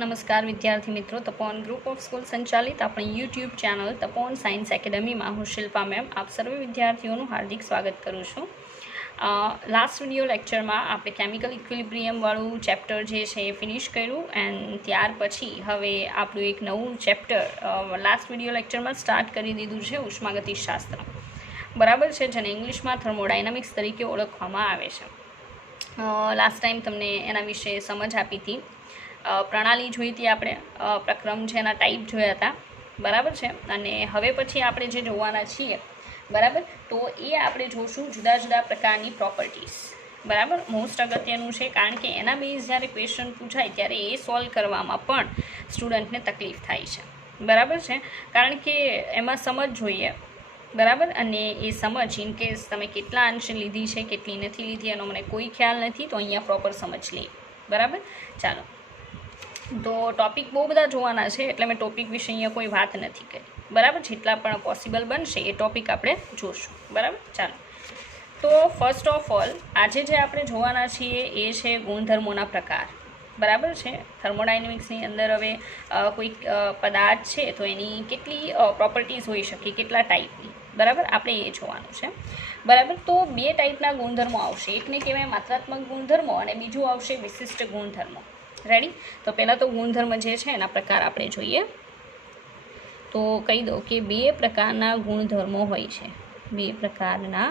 નમસ્કાર વિદ્યાર્થી મિત્રો, તપોવન ગ્રુપ ઓફ સ્કૂલ સંચાલિત આપણી યુટ્યુબ ચેનલ તપોવન સાયન્સ એકેડમીમાં હું શિલ્પા મેમ આપ સર્વે વિદ્યાર્થીઓનું હાર્દિક સ્વાગત કરું છું. લાસ્ટ વિડીયો લેક્ચરમાં આપણે કેમિકલ ઇક્વિલિબ્રિયમવાળું ચેપ્ટર જે છે એ ફિનિશ કર્યું એન્ડ ત્યાર પછી હવે આપણું એક નવું ચેપ્ટર લાસ્ટ વિડીયો લેક્ચરમાં સ્ટાર્ટ કરી દીધું છે, ઉષ્માગતિશાસ્ત્ર. બરાબર છે, જેને ઇંગ્લિશમાં થર્મોડાયનામિક્સ તરીકે ઓળખવામાં આવે છે. લાસ્ટ ટાઈમ તમને એના વિશે સમજ આપી હતી, પ્રણાલી જોઈ હતી આપણે, પ્રક્રમ છે એના ટાઈપ જોયા હતા. બરાબર છે, અને હવે પછી આપણે જે જોવાના છીએ, બરાબર, તો એ આપણે જોશું જુદા જુદા પ્રકારની પ્રોપર્ટીઝ. બરાબર, મોસ્ટ અગત્યનું છે, કારણ કે એના બેઝ જ્યારે ક્વેશ્ચન પૂછાય ત્યારે એ સોલ્વ કરવામાં પણ સ્ટુડન્ટને તકલીફ થાય છે. બરાબર છે, કારણ કે એમાં સમજ જોઈએ. બરાબર, અને એ સમજ ઇનકેસ તમે કેટલા અંશે લીધી છે કેટલી નથી લીધી એનો મને કોઈ ખ્યાલ નથી, તો અહીંયા પ્રોપર સમજ લઈએ. બરાબર, ચાલો. તો ટૉપિક બહુ બધા જોવાના છે એટલે મેં ટૉપિક વિશે અહીંયા કોઈ વાત નથી કરી. બરાબર, જેટલા પણ પોસિબલ બનશે એ ટૉપિક આપણે જોઈશું. બરાબર, ચાલો. તો ફર્સ્ટ ઓફ ઓલ આજે જે આપણે જોવાના છીએ એ છે ગુણધર્મોના પ્રકાર. બરાબર છે, થર્મોડાયનેમિક્સની અંદર હવે કોઈ પદાર્થ છે તો એની કેટલી પ્રોપર્ટીઝ હોઈ શકે, કેટલા ટાઈપની. બરાબર, આપણે એ જોવાનું છે. બરાબર, તો બે ટાઈપના ગુણધર્મો આવશે, એકને કહેવાય માત્રાત્મક ગુણધર્મો અને બીજું આવશે વિશિષ્ટ ગુણધર્મો. રેડી? તો પહેલાં તો ગુણધર્મ જે છે એના પ્રકાર આપણે જોઈએ. તો કહી દો કે બે પ્રકારના ગુણધર્મો હોય છે. બે પ્રકારના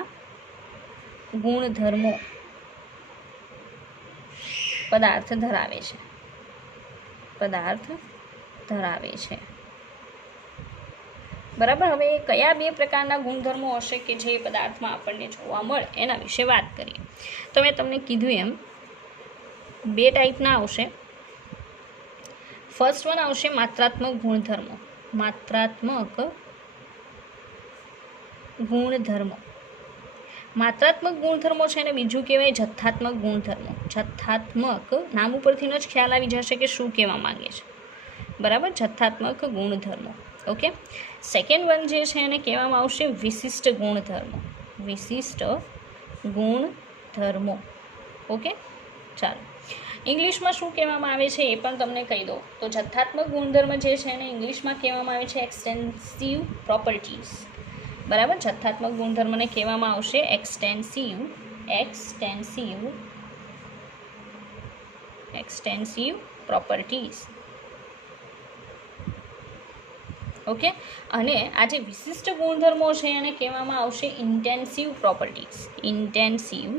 ગુણધર્મો પદાર્થ ધરાવે છે. પદાર્થ ધરાવે છે. બરાબર, હવે કયા બે પ્રકારના ગુણધર્મો હશે કે જે પદાર્થમાં આપણને જોવા મળે એના વિશે વાત કરીએ. તો મેં તમને કીધું એમ બે ટાઈપના આવશે. ફર્સ્ટ વન આવશે માત્રાત્મક ગુણધર્મો. માત્રાત્મક ગુણધર્મો. માત્રાત્મક ગુણધર્મો છે અને બીજું કહેવાય જથ્થાત્મક ગુણધર્મો. જથ્થાત્મક નામ ઉપરથી જ ખ્યાલ આવી જશે કે શું કહેવા માંગે છે. બરાબર, જથ્થાત્મક ગુણધર્મો. ઓકે. સેકન્ડ વન જે છે એને કહેવામાં આવશે વિશિષ્ટ ગુણધર્મો. વિશિષ્ટ ગુણધર્મો. ઓકે, ચાલો. ઇંગ્લિશમાં શું કહેવામાં આવે છે એ પણ તમને કહી દો. તો જથ્થાત્મક ગુણધર્મ જે છે એને ઇંગ્લિશમાં કહેવામાં આવે છે એક્સટેન્સિવ પ્રોપર્ટીઝ. બરાબર, જથ્થાત્મક ગુણધર્મને કહેવામાં આવશે એક્સટેન્સિવ પ્રોપર્ટીઝ. ઓકે, અને આ જે વિશિષ્ટ ગુણધર્મો છે એને કહેવામાં આવશે intensive properties. Intensive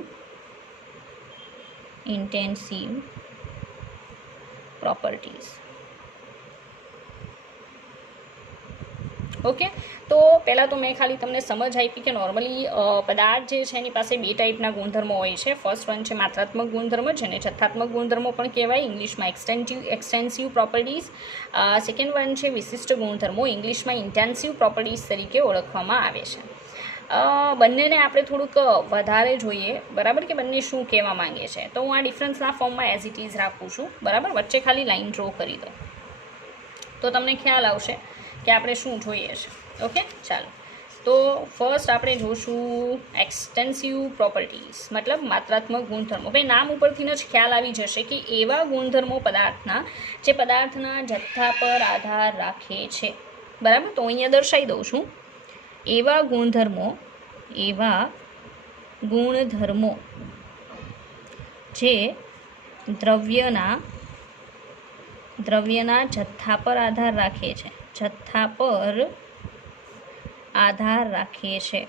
properties. Okay, તો પહેલાં તો મેં ખાલી તમને સમજ આપી કે નોર્મલી પદાર્થ જે છે એની પાસે બે ટાઈપના ગુણધર્મો હોય છે. ફર્સ્ટ વન છે માત્રાત્મક ગુણધર્મ, જેને જથ્થાત્મક ગુણધર્મો પણ કહેવાય, ઇંગ્લિશમાં એક્સટેન્સિવ પ્રોપર્ટીઝ. સેકન્ડ વન છે વિશિષ્ટ ગુણધર્મો, ઇંગ્લિશમાં ઇન્ટેન્સિવ પ્રોપર્ટીઝ તરીકે ઓળખવામાં આવે છે. બંનેને આપણે થોડુંક વધારે જોઈએ. બરાબર, કે બંને શું કહેવા માંગે છે. તો હું આ ડિફરન્સના ફોર્મમાં એઝ ઇટ ઇઝ રાખું છું. બરાબર, વચ્ચે ખાલી લાઇન ડ્રો કરી દો તો તમને ખ્યાલ આવશે કે આપણે શું જોઈએ છે. ઓકે, ચાલો. તો ફર્સ્ટ આપણે જોઈશું એક્સટેન્સિવ પ્રોપર્ટીઝ, મતલબ માત્રાત્મક ગુણધર્મો. ભાઈ નામ ઉપરથી જ ખ્યાલ આવી જશે કે એવા ગુણધર્મો પદાર્થના જે પદાર્થના જથ્થા પર આધાર રાખે છે. બરાબર, તો અહીંયા દર્શાવી દઉં છું. એવા ગુણધર્મો જે દ્રવ્યના જથ્થા પર આધાર રાખે છે. જથ્થા પર આધાર રાખે છે.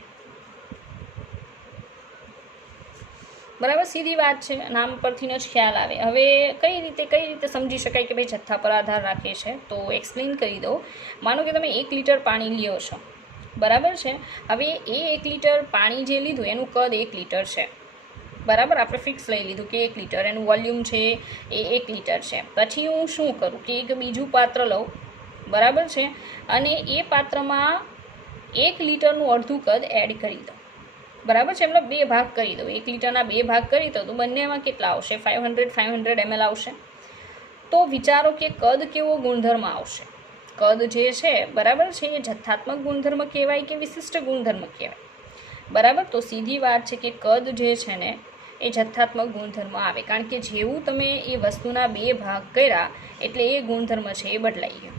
બરાબર, સીધી વાત છે, નામ પરથી જ ખ્યાલ આવે. હવે કઈ રીતે સમજી શકાય કે ભાઈ જથ્થા પર આધાર રાખે છે, તો એક્સપ્લેન કરી દો. માનો કે તમે 1 લીટર પાણી લ્યો છો. બરાબર છે, હવે એ 1 લીટર પાણી જે લીધું એનું કદ 1 લીટર છે. બરાબર, આપણે ફિક્સ લઈ લીધું કે 1 લીટર એનું વોલ્યુમ છે એ 1 લીટર છે. પછી હું શું કરું કે એક બીજું પાત્ર લઉં. બરાબર છે, અને એ પાત્રમાં 1 લીટરનું અડધું કદ એડ કરી દઉં. બરાબર છે, મતલબ 2 ભાગ કરી દઉં. 1 લીટરના 2 ભાગ કરી દઉં તો બંનેમાં કેટલા આવશે? 500 ml આવશે. તો વિચારો કે કદ કેવો ગુણધર્મ આવશે. કદ જે છે, બરાબર છે, એ જથ્થાત્મક ગુણધર્મ કહેવાય કે વિશિષ્ટ ગુણધર્મ કહેવાય? બરાબર, તો સીધી વાત છે કે કદ જે છે ને એ જથ્થાત્મક ગુણધર્મ આવે, કારણ કે જેવું તમે એ વસ્તુના 2 ભાગ કર્યા એટલે એ ગુણધર્મ છે એ બદલાઈ ગયો.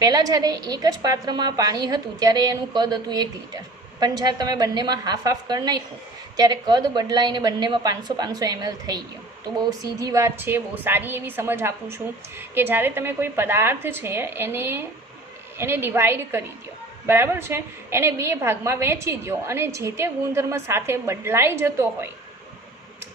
પહેલાં જ્યારે એક જ પાત્રમાં પાણી હતું ત્યારે એનું કદ હતું 1 લીટર, પણ જ્યારે તમે બંનેમાં હાફ હાફ કરી નાખ્યું ત્યારે કદ બદલાઈને બંનેમાં 500 ml થઈ ગયો. તો બહુ સીધી વાત છે, બહુ સારી એવી સમજ આપું છું કે જ્યારે તમે કોઈ પદાર્થ છે એને ડિવાઈડ કરી દો, બરાબર છે, એને 2 ભાગમાં વહેંચી દો અને જે તે ગુણધર્મ સાથે બદલાઈ જતો હોય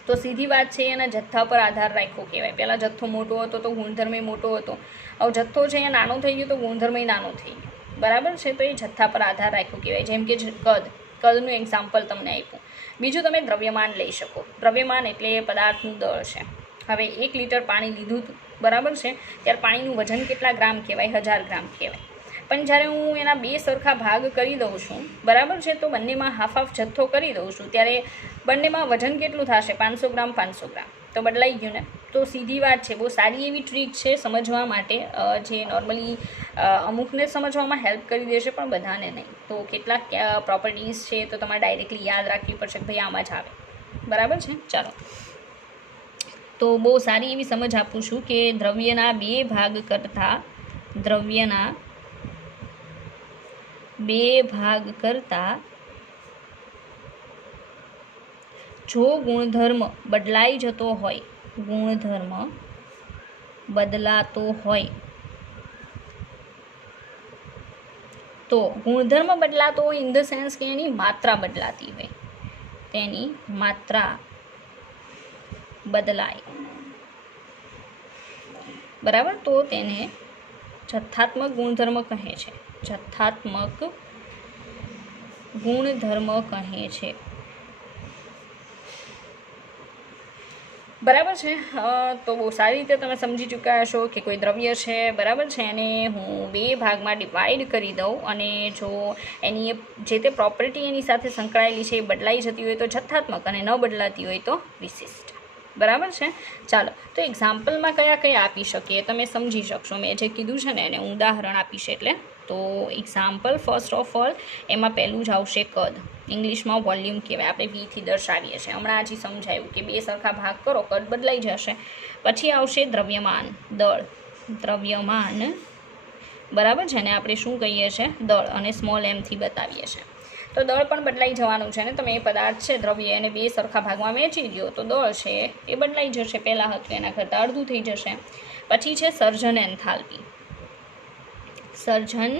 તો સીધી વાત છે એના જથ્થા પર આધાર રાખ્યો કહેવાય. પહેલાં જથ્થો મોટો હતો તો ગુણધર્મ મોટો હતો, હવે જથ્થો છે એ નાનો થઈ ગયો તો ગુણધર્મ નાનો થઈ ગયો, બરાબર છે. તો એ જથ્થા પર આધાર રાખ્યો કહેવાય. જેમ કે કદનું એક્ઝામ્પલ તમને આપ્યું. બીજું તમે દ્રવ્યમાન લઈ શકો. દ્રવ્યમાન એટલે પદાર્થનું દળ છે. હવે 1 લીટર પાણી લીધું હતું, બરાબર છે, ત્યારે પાણીનું વજન કેટલા ગ્રામ કહેવાય? 1000 ગ્રામ કહેવાય. પણ જ્યારે હું એના 2 સરખા ભાગ કરી દઉં છું, બરાબર છે, તો બંનેમાં હાફ હાફ જથ્થો કરી દઉં છું ત્યારે બંનેમાં વજન કેટલું થશે? 500 ગ્રામ 500 ગ્રામ. તો બદલાઈ ગયું ને. તો સીધી વાત છે, બહુ સારી એવી ટ્રીક છે સમજવા માટે, જે નોર્મલી અમુકને સમજવામાં હેલ્પ કરી દેશે પણ બધાને નહીં. તો કેટલાક પ્રોપર્ટીઝ છે તો તમારે ડાયરેક્ટલી યાદ રાખવી પડશે કે ભાઈ આમાં જ આવે, બરાબર છે. ચાલો, તો બહુ સારી એવી સમજ આપું છું કે દ્રવ્યના 2 ભાગ કરતાં જો ગુણધર્મ બદલાઈ જતો હોય, ગુણધર્મ બદલાતો હોય, તો ગુણધર્મ બદલાતો હોય ઇન ધ સેન્સ કે એની માત્રા બદલાતી હોય, તેની માત્રા બદલાય, બરાબર, તો તેને જથ્થાત્મક ગુણધર્મ કહે છે. જથ્થાત્મક ગુણધર્મ કહે છે, બરાબર છે. તો બહુ સારી રીતે તમે સમજી ચૂક્યા હશો કે કોઈ દ્રવ્ય છે, બરાબર છે, એને હું 2 ભાગમાં ડિવાઈડ કરી દઉં અને જો એની જે તે પ્રોપર્ટી એની સાથે સંકળાયેલી છે એ બદલાઈ જતી હોય તો જથ્થાત્મક અને ન બદલાતી હોય તો વિશિષ્ટ, બરાબર છે. ચાલો, તો એક્ઝામ્પલમાં કયા આપી શકીએ તમે સમજી શકશો. મેં જે કીધું છે ને એને ઉદાહરણ આપીશ. એટલે તો એક્ઝામ્પલ ફર્સ્ટ ઓફ ઓલ એમાં પહેલું જ આવશે કદ. ઇંગ્લિશમાં વોલ્યુમ કહેવાય, આપણે વીથી દર્શાવીએ છીએ. હમણાં હજી સમજાયું કે 2 સરખા ભાગ કરો, કદ બદલાઈ જશે. પછી આવશે દ્રવ્યમાન, દળ. દ્રવ્યમાન, બરાબર છે ને, આપણે શું કહીએ છીએ? દળ, અને સ્મોલ એમથી બતાવીએ છીએ. તો દળ પણ બદલાઈ જવાનું છે ને. તમે એ પદાર્થ છે દ્રવ્ય એને 2 સરખા ભાગમાં વહેંચી દો તો દળ છે એ બદલાઈ જશે. પહેલાં હતું એના કરતાં અડધું થઈ જશે. પછી છે સર્જન એન્થાલ્પી. સર્જન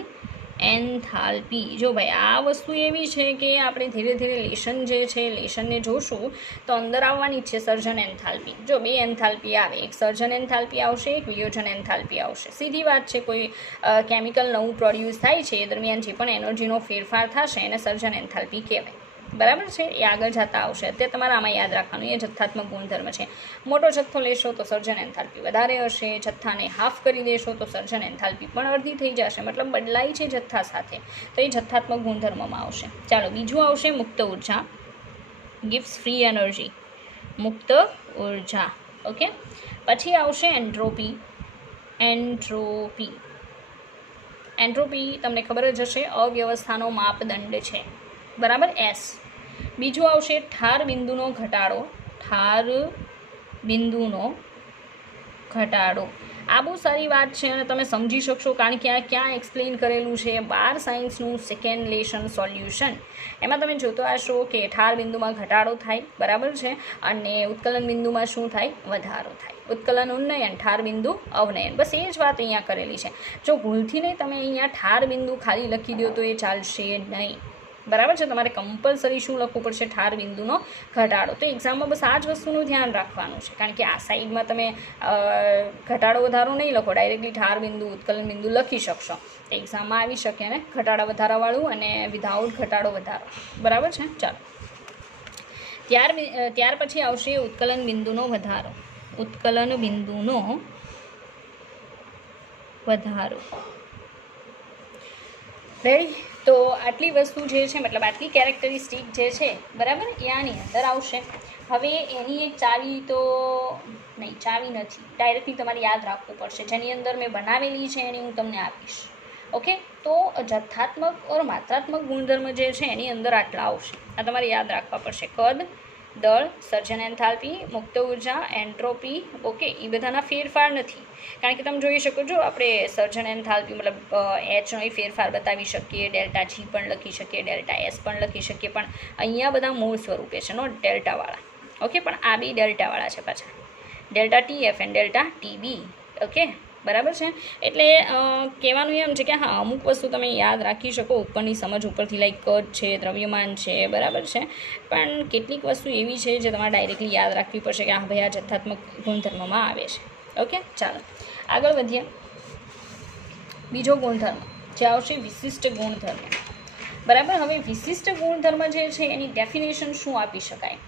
એન્થાલ્પી, જો ભાઈ આ વસ્તુ એવી છે કે આપણે ધીરે ધીરે લેશન જે છે લેશનને જોશું તો અંદર આવવાની જ છે સર્જન એન્થાલ્પી. જો 2 એન્થાલ્પી આવે, એક સર્જન એન્થાલ્પી આવશે, એક વિયોજન એન્થાલ્પી આવશે. સીધી વાત છે, કોઈ કેમિકલ નવું પ્રોડ્યુસ થાય છે એ દરમિયાન જે પણ એનર્જીનો ફેરફાર થશે એને સર્જન એન્થાલ્પી કહેવાય, બરાબર છે. એ આગળ જતા આવશે. અત્યારે તમારે આમાં યાદ રાખવાનું, એ જથ્થાત્મક ગુણધર્મ છે. મોટો જથ્થો લેશો તો સર્જન એન્થાલ્પી વધારે હશે, જથ્થાને હાફ કરી દેશો તો સર્જન એન્થાલ્પી પણ અડધી થઈ જશે, મતલબ બદલાય છે જથ્થા સાથે, તો એ જથ્થાત્મક ગુણધર્મમાં આવશે. ચાલો, બીજું આવશે મુક્ત ઉર્જા, ગિવ્સ ફ્રી એનર્જી, મુક્ત ઉર્જા, ઓકે. પછી આવશે એન્ટ્રોપી. એન્ટ્રોપી તમને ખબર જ હશે, અવ્યવસ્થાનો માપદંડ છે, બરાબર, S. બીજું આવશે ઠાર બિંદુનો ઘટાડો. ઠાર બિંદુનો ઘટાડો. આ બહુ સારી વાત છે અને તમે સમજી શકશો કારણ કે આ ક્યાં એક્સપ્લેન કરેલું છે? 12 સાયન્સનું સેકન્ડ લેશન સોલ્યુશન. એમાં તમે જોતા હશો કે ઠાર બિંદુમાં ઘટાડો થાય, બરાબર છે, અને ઉત્કલન બિંદુમાં શું થાય? વધારો થાય. ઉત્કલન ઉન્નયન, ઠાર બિંદુ અવનયન, બસ એ જ વાત અહીંયા કરેલી છે. જો ભૂલથી નહીં તમે અહીંયા ઠાર બિંદુ ખાલી લખી દો તો એ ચાલશે નહીં, બરાબર છે. તમારે કમ્પલસરી શું લખવું પડશે? ઠાર બિંદુનો ઘટાડો. તો એક્ઝામમાં બસ આ જ વસ્તુનું ધ્યાન રાખવાનું છે, કારણ કે આ સાઈડમાં તમે ઘટાડો વધારો નહીં લખો, ડાયરેક્ટલી ઠાર બિંદુ ઉત્કલન બિંદુ લખી શકશો. એક્ઝામમાં આવી શકે ને ઘટાડા વધારાવાળું અને વિધાઉટ ઘટાડો વધારો, બરાબર છે. ચાલો, ત્યાર પછી આવશે ઉત્કલન બિંદુનો વધારો. ઉત્કલન બિંદુનો વધારો, રેડી. તો આટલી વસ્તુ જે છે, મતલબ આટલી કેરેક્ટરિસ્ટિક જે છે, બરાબર, એ આની અંદર આવશે. હવે એની એક ચાવી તો નહીં, ચાવી નથી, ડાયરેક્ટલી તમારે યાદ રાખવું પડશે. જેની અંદર મેં બનાવેલી છે એની હું તમને આપીશ, ઓકે. તો જથ્થાત્મક ઓર માત્રાત્મક ગુણધર્મ જે છે એની અંદર આટલા આવશે. આ તમારે યાદ રાખવા પડશે. કદ, દળ, સર્જન એન્થાલ્પી, મુક્ત ઉર્જા, એન્ટ્રોપી, ઓકે. એ બધાના ફેરફાર નથી, કારણ કે તમે જોઈ શકો છો આપણે સર્જન એન્થાલ્પી મતલબ એચનો ફેરફાર બતાવી શકીએ, ડેલ્ટા જી પણ લખી શકીએ, ડેલ્ટા એસ પણ લખી શકીએ, પણ અહીંયા બધા મૂળ સ્વરૂપે છે નો ડેલ્ટાવાળા. ઓકે, પણ આ બી ડેલ્ટાવાળા છે પાછા, delta TF and delta TB. Okay, બરાબર છે. એટલે કહેવાનું એમ છે કે હા, અમુક વસ્તુ તમે યાદ રાખી શકો ઉપરની સમજ ઉપરથી, લાઈક કદ છે, દ્રવ્યમાન છે, બરાબર છે, પણ કેટલીક વસ્તુ એવી છે જે તમારે ડાયરેક્ટલી યાદ રાખવી પડશે કે હા ભાઈ આ જથ્થાત્મક ગુણધર્મમાં આવે છે. ઓકે, ચાલો આગળ વધીએ. બીજો ગુણધર્મ જે આવશે વિશિષ્ટ ગુણધર્મ. બરાબર, હવે વિશિષ્ટ ગુણધર્મ જે છે એની ડેફિનેશન શું આપી શકાય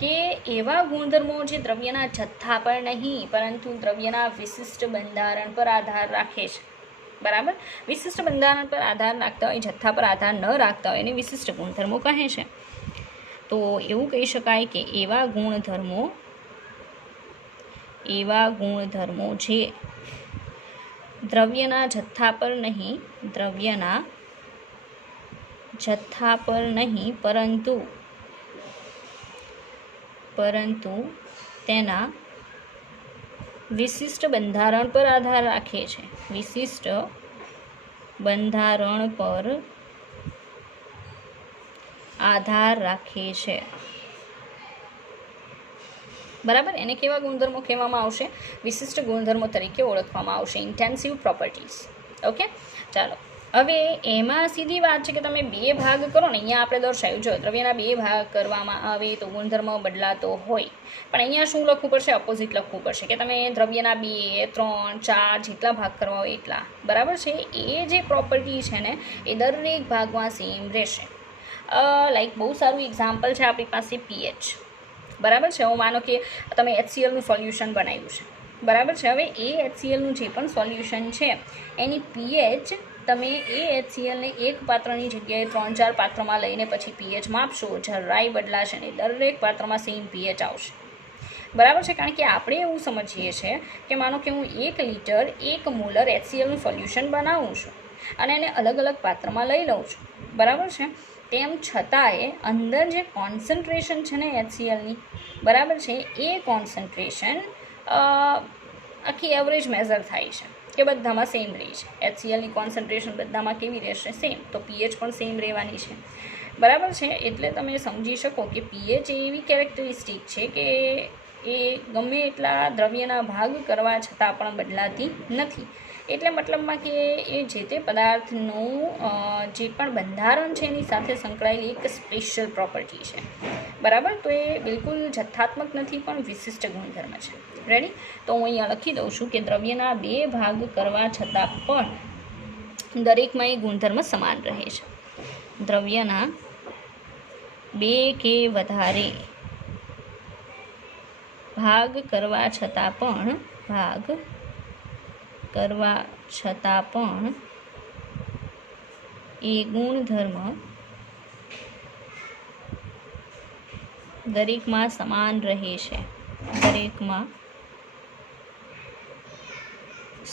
કે એવા ગુણધર્મો જે દ્રવ્યના જથ્થા પર નહીં પરંતુ દ્રવ્યના વિશિષ્ટ બંધારણ પર આધાર રાખે છે. બરાબર, વિશિષ્ટ બંધારણ પર આધાર રાખતા હોય, જથ્થા પર આધાર ન રાખતા હોય એને વિશિષ્ટ ગુણધર્મો કહે છે. તો એવું કહી શકાય કે એવા ગુણધર્મો જે દ્રવ્યના જથ્થા પર નહીં પરંતુ તેના વિશિષ્ટ બંધારણ પર આધાર રાખે છે. વિશિષ્ટ બંધારણ પર આધાર રાખે છે. બરાબર, એને કેવા ગુણધર્મો કહેવામાં આવશે? વિશિષ્ટ ગુણધર્મો તરીકે ઓળખવામાં આવશે, ઇન્ટેન્સિવ પ્રોપર્ટીઝ. ઓકે, ચાલો હવે એમાં સીધી વાત છે કે તમે બે ભાગ કરો ને, અહીંયા આપણે દર્શાવ્યું જો દ્રવ્યના બે ભાગ કરવામાં આવે તો ગુણધર્મ બદલાતો હોય, પણ અહીંયા શું લખવું પડશે? અપોઝિટ લખવું પડશે કે તમે દ્રવ્યના 2, 3, 4 જેટલા ભાગ કરવા હોય એટલા. બરાબર છે, એ જે પ્રોપર્ટી છે ને એ દરેક ભાગમાં સેમ રહેશે. લાઈક બહુ સારું એક્ઝામ્પલ છે આપણી પાસે pH. બરાબર છે, હું માનો કે તમે HClનું સોલ્યુશન બનાવ્યું છે. બરાબર છે, હવે એ HClનું જે પણ સોલ્યુશન છે એની pH તમે એ HClને એક પાત્રની જગ્યાએ 3-4 પાત્રમાં લઈને પછી pH માપશો, જરાય બદલાશે નહીં, દરેક પાત્રમાં સેમ pH આવશે. બરાબર છે, કારણ કે આપણે એવું સમજીએ છીએ કે માનો કે હું 1 લિટર 1 મોલર HClનું સોલ્યુશન બનાવું છું અને એને અલગ અલગ પાત્રમાં લઈ લઉં છું. બરાબર છે, તેમ છતાંય અંદર જે કોન્સન્ટ્રેશન છે ને HClની, બરાબર છે, એ કોન્સન્ટ્રેશન આખી એવરેજ મેઝર થાય છે કે બધામાં સેમ રહી છે. HClની કોન્સન્ટ્રેશન બધામાં કેવી રહેશે? સેમ. તો pH પણ સેમ રહેવાની છે. બરાબર છે, એટલે તમે સમજી શકો કે pH એવી કેરેક્ટરિસ્ટિક છે કે એ ગમે એટલા દ્રવ્યના ભાગ કરવા છતાં પણ બદલાતી નથી. એટલે મતલબમાં કે એ જે તે પદાર્થનું જે પણ બંધારણ છે એની સાથે સંકળાયેલી એક સ્પેશિયલ પ્રોપર્ટી છે. બરાબર, તો એ બિલકુલ જથ્થાત્મક નથી પણ વિશિષ્ટ ગુણધર્મ છે. રેડી? તો હું અહીંયા લખી દઉં છું કે દ્રવ્યના 2 ભાગ કરવા છતાં પણ દરેકમાં એ ગુણધર્મ સમાન રહે છે. દ્રવ્યના 2 કે વધારે ભાગ કરવા છતાં પણ એ ગુણધર્મ દરેકમાં સમાન રહે છે. દરેકમાં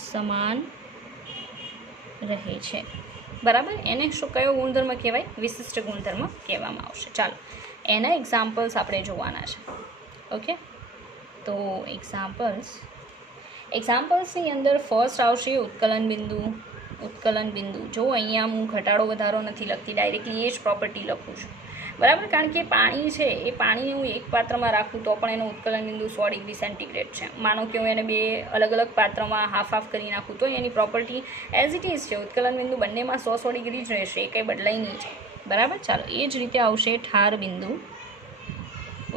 સમાન રહે છે. બરાબર, એને શું કયો ગુણધર્મ કહેવાય? વિશિષ્ટ ગુણધર્મ કહેવામાં આવશે. ચાલો એના એક્ઝામ્પલ્સ આપણે જોવાના છે. ઓકે, તો એક્ઝામ્પલ્સની અંદર ફર્સ્ટ આવશે ઉત્કલન બિંદુ. જો અહીંયા હું ઘટાડો વધારો નથી લખતી, ડાયરેક્ટલી એ જ પ્રોપર્ટી લખું છું. બરાબર, કારણ કે પાણી છે એ પાણીને હું એક પાત્રમાં રાખું તો પણ એનો ઉત્કલન બિંદુ 100 ડિગ્રી સેન્ટીગ્રેડ છે. માનો કે હું એને 2 અલગ અલગ પાત્રમાં હાફ કરી નાખું તો એની પ્રોપર્ટી એઝ ઇટ ઇઝ છે. ઉત્કલન બિંદુ બંનેમાં 100 ડિગ્રી જ રહેશે, એ કંઈ બદલાઈ નહીં છે. બરાબર, ચાલો એ જ રીતે આવશે ઠાર બિંદુ.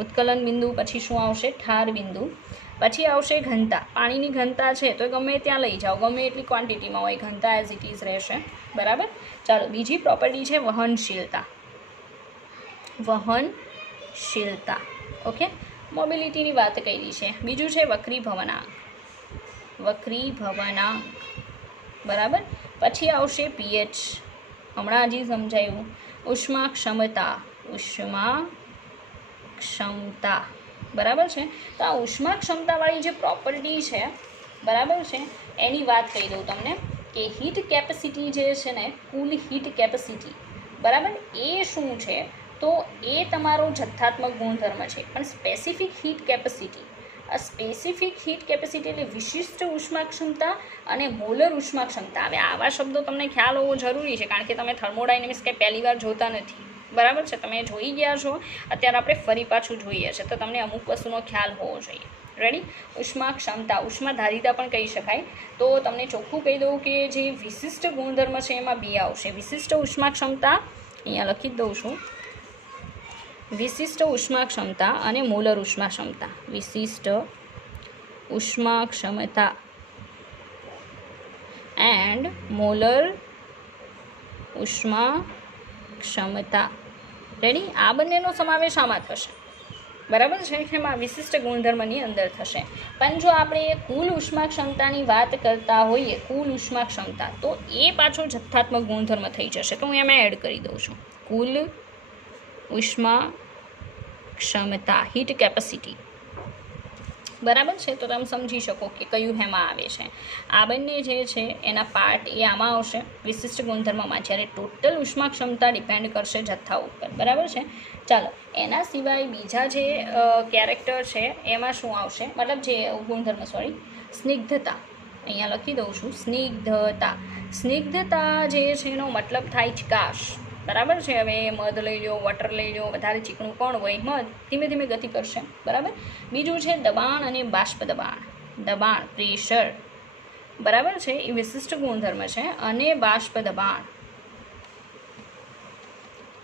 ઉત્કલન બિંદુ પછી શું આવશે? ઠાર બિંદુ. પછી આવશે ઘનતા. પાણીની ઘનતા છે તો ગમે ત્યાં લઈ જાઓ, ગમે એટલી ક્વોન્ટિટીમાં હોય, ઘનતા એઝ ઇટ ઇઝ રહેશે. બરાબર, ચાલો બીજી પ્રોપર્ટી છે વહનશીલતા. ઓકે, મોબિલિટીની વાત કરી છે. બીજું છે વક્રીભવનાંક. બરાબર, પછી આવશે pH, હમણાં હજી સમજાયું. ઉષ્મા ક્ષમતા. બરાબર છે, તો આ ઉષ્મા ક્ષમતાવાળી જે પ્રોપર્ટી છે, બરાબર છે, એની વાત કહી દઉં તમને કે હીટ કેપેસિટી જે છે ને, કુલ હીટ કેપેસિટી, બરાબર, એ શું છે? તો એ તમારો જથ્થાત્મક ગુણધર્મ છે, પણ specific heat capacity specific heat capacity એટલે વિશિષ્ટ ઉષ્મા ક્ષમતા અને મોલર ઉષ્મા ક્ષમતા. હવે આવા શબ્દો તમને ખ્યાલ હોવો જરૂરી છે, કારણ કે તમે થર્મોડાયનેમિક્સ કંઈ પહેલી વાર જોતા નથી, બરાબર છે. તમે જોઈ ગયા છો, અત્યારે આપણે ફરી પાછું જોઈએ છે, તો તમને અમુક વસ્તુનો ખ્યાલ હોવો જોઈએ. રેડી. ઉષ્મા ક્ષમતા, ઉષ્મા ધારિતા પણ કહી શકાય. તો તમને ચોખ્ખું કહી દઉં કે જે વિશિષ્ટ ગુણધર્મ છે એમાં બે આવશે: વિશિષ્ટ ઉષ્મા ક્ષમતા, અહીંયા લખી જ દઉં છું, વિશિષ્ટ ઉષ્મા ક્ષમતા અને મોલર ઉષ્મા ક્ષમતા. વિશિષ્ટ ઉષ્મા ક્ષમતા એન્ડ મોલર ઉષ્મા ક્ષમતા. રેડી. આ બંનેનો સમાવેશ આમાં થશે, બરાબર છે, એમાં વિશિષ્ટ ગુણધર્મની અંદર થશે. પણ જો આપણે કુલ ઉષ્મા ક્ષમતાની વાત કરતા હોઈએ, કુલ ઉષ્મા ક્ષમતા, તો એ પાછો જથ્થાત્મક ગુણધર્મ થઈ જશે. તો હું એમાં એડ કરી દઉં છું કુલ ઉષ્મા ક્ષમતા, હીટ કેપેસિટી, બરાબર છે. તો તમે સમજી શકો કે કયું એમાં આવે છે. આ બંને જે છે એના પાર્ટ એ આમાં આવશે વિશિષ્ટ ગુણધર્મમાં, જ્યારે ટોટલ ઉષ્મા ક્ષમતા ડિપેન્ડ કરશે જથ્થા ઉપર, બરાબર છે. ચાલો, એના સિવાય બીજા જે કેરેક્ટર છે એમાં શું આવશે, મતલબ જે ગુણધર્મ, સોરી, સ્નિગ્ધતા. અહીંયા લખી દઉં છું સ્નિગ્ધતા. સ્નિગ્ધતા જે છે એનો મતલબ થાય ચિકાશ, બરાબર છે. હવે મધ લઈ લો, વોટર લઈ લો, વધારે ચીકણું કોણ હોય, મધ ધીમે ધીમે ગતિ કરશે, બરાબર. બીજું છે દબાણ અને બાષ્પ દબાણ. દબાણ, પ્રેશર, બરાબર છે, એ વિશિષ્ટ ગુણધર્મ છે. અને બાષ્પ દબાણ.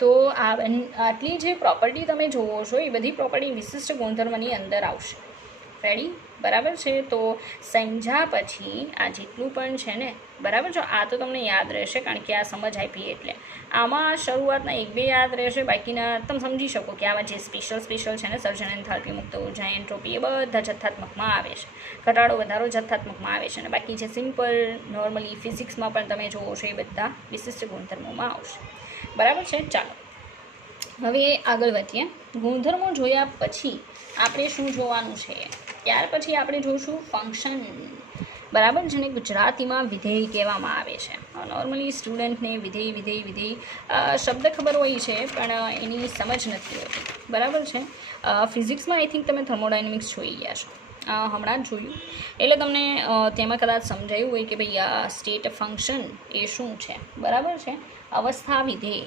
તો આટલી જે પ્રોપર્ટી તમે જુઓ છો એ બધી પ્રોપર્ટી વિશિષ્ટ ગુણધર્મની અંદર આવશે. રેડી, બરાબર છે. તો સમજ્યા પછી આ જેટલું પણ છે ને, બરાબર છે, આ તો તમને યાદ રહેશે, કારણ કે આ સમજ આપી એટલે આમાં શરૂઆતના એક બે યાદ રહેશે, બાકીના તમે સમજી શકો કે આવા જે સ્પેશિયલ છે ને, સર્જન એન્થાલ્પી, મુક્ત ઉર્જા, એન્ટ્રોપી, એ બધા જથ્થાત્મકમાં આવે છે. ઘટાડો વધારો જથ્થાત્મકમાં આવે છે. અને બાકી જે સિમ્પલ નોર્મલી ફિઝિક્સમાં પણ તમે જુઓ છો એ બધા વિશિષ્ટ ગુણધર્મોમાં આવશે, બરાબર છે. ચાલો હવે આગળ વધીએ. ગુણધર્મો જોયા પછી આપણે શું જોવાનું છે, ત્યાર પછી આપણે જોઈશું ફંક્શન, બરાબર, જેને ગુજરાતીમાં વિધેય કહેવામાં આવે છે. નોર્મલી સ્ટુડન્ટને વિધેય શબ્દ ખબર હોય છે, પણ એની સમજ નથી હોતી, બરાબર છે. ફિઝિક્સમાં આઈ થિંક તમે થર્મોડાયનેમિક્સ જોઈ ગયા છો, હમણાં જ જોયું, એટલે તમને તેમાં કદાચ સમજાયું હોય કે ભાઈ આ સ્ટેટ ફંક્શન એ શું છે, બરાબર છે. અવસ્થા વિધેય,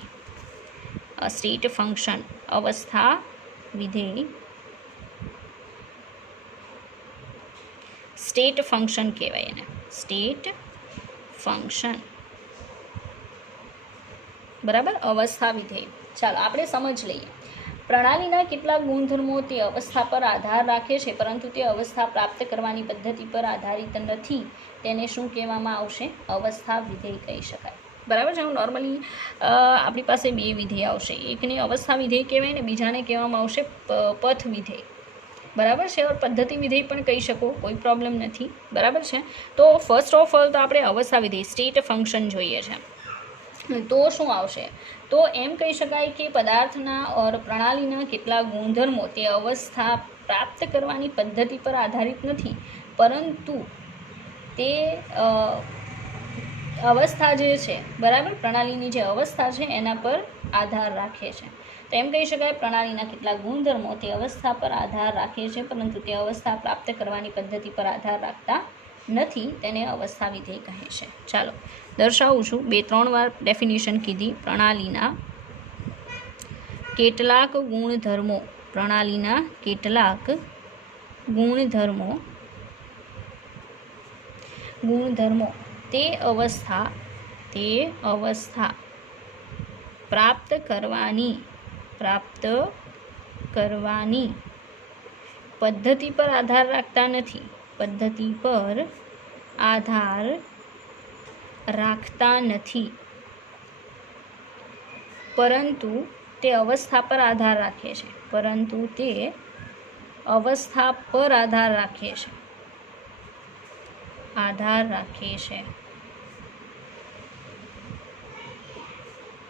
સ્ટેટ ફંક્શન, અવસ્થા વિધેય, સ્ટેટ ફંક્શન કહેવાય એને, સ્ટેટ ફંક્શન, બરાબર, અવસ્થા વિધેય. ચાલો આપણે સમજ લઈએ. પ્રણાલીના કેટલાક ગુણધર્મો તે અવસ્થા પર આધાર રાખે છે, પરંતુ તે અવસ્થા પ્રાપ્ત કરવાની પદ્ધતિ પર આધારિત નથી. તેને શું કહેવામાં આવશે? અવસ્થા વિધેય કહી શકાય, બરાબર છે. નોર્મલી આપણી પાસે બે વિધેય આવશે, એકને અવસ્થા વિધેય કહેવાય ને બીજાને કહેવામાં આવશે પથ વિધેય, બરાબર છે. ઓર પદ્ધતિ વિધેય પણ કહી શકો, કોઈ પ્રોબ્લેમ નથી, બરાબર છે. તો ફર્સ્ટ ઓફ ઓલ તો આપણે અવસ્થા વિધેય, સ્ટેટ ફંક્શન જોઈએ છે. તો શું આવશે? તો એમ કહી શકાય કે પદાર્થના ઓર પ્રણાલીના કેટલાક ગુણધર્મો તે અવસ્થા પ્રાપ્ત કરવાની પદ્ધતિ પર આધારિત નથી, પરંતુ તે અવસ્થા જે છે, બરાબર, પ્રણાલીની જે અવસ્થા છે એના પર આધાર રાખે છે. તો એમ કહી શકાય પ્રણાલીના કેટલાક ગુણધર્મો તે અવસ્થા પર આધાર રાખે છે, પરંતુ તે અવસ્થા પ્રાપ્ત કરવાની પદ્ધતિ પર આધાર રાખતા નથી. તેને અવસ્થા વિધેય કહે છે. ચાલો દર્શાવું છું, 2-3 વાર ડેફિનેશન કીધી. પ્રણાલીના કેટલાક ગુણધર્મો, પ્રણાલીના કેટલાક ગુણધર્મો તે અવસ્થા પ્રાપ્ત કરવાની પદ્ધતિ પર આધાર રાખતા નથી, પદ્ધતિ પર આધાર રાખતા નથી, પરંતુ તે અવસ્થા પર આધાર રાખે છે, પરંતુ તે અવસ્થા પર આધાર રાખે છે,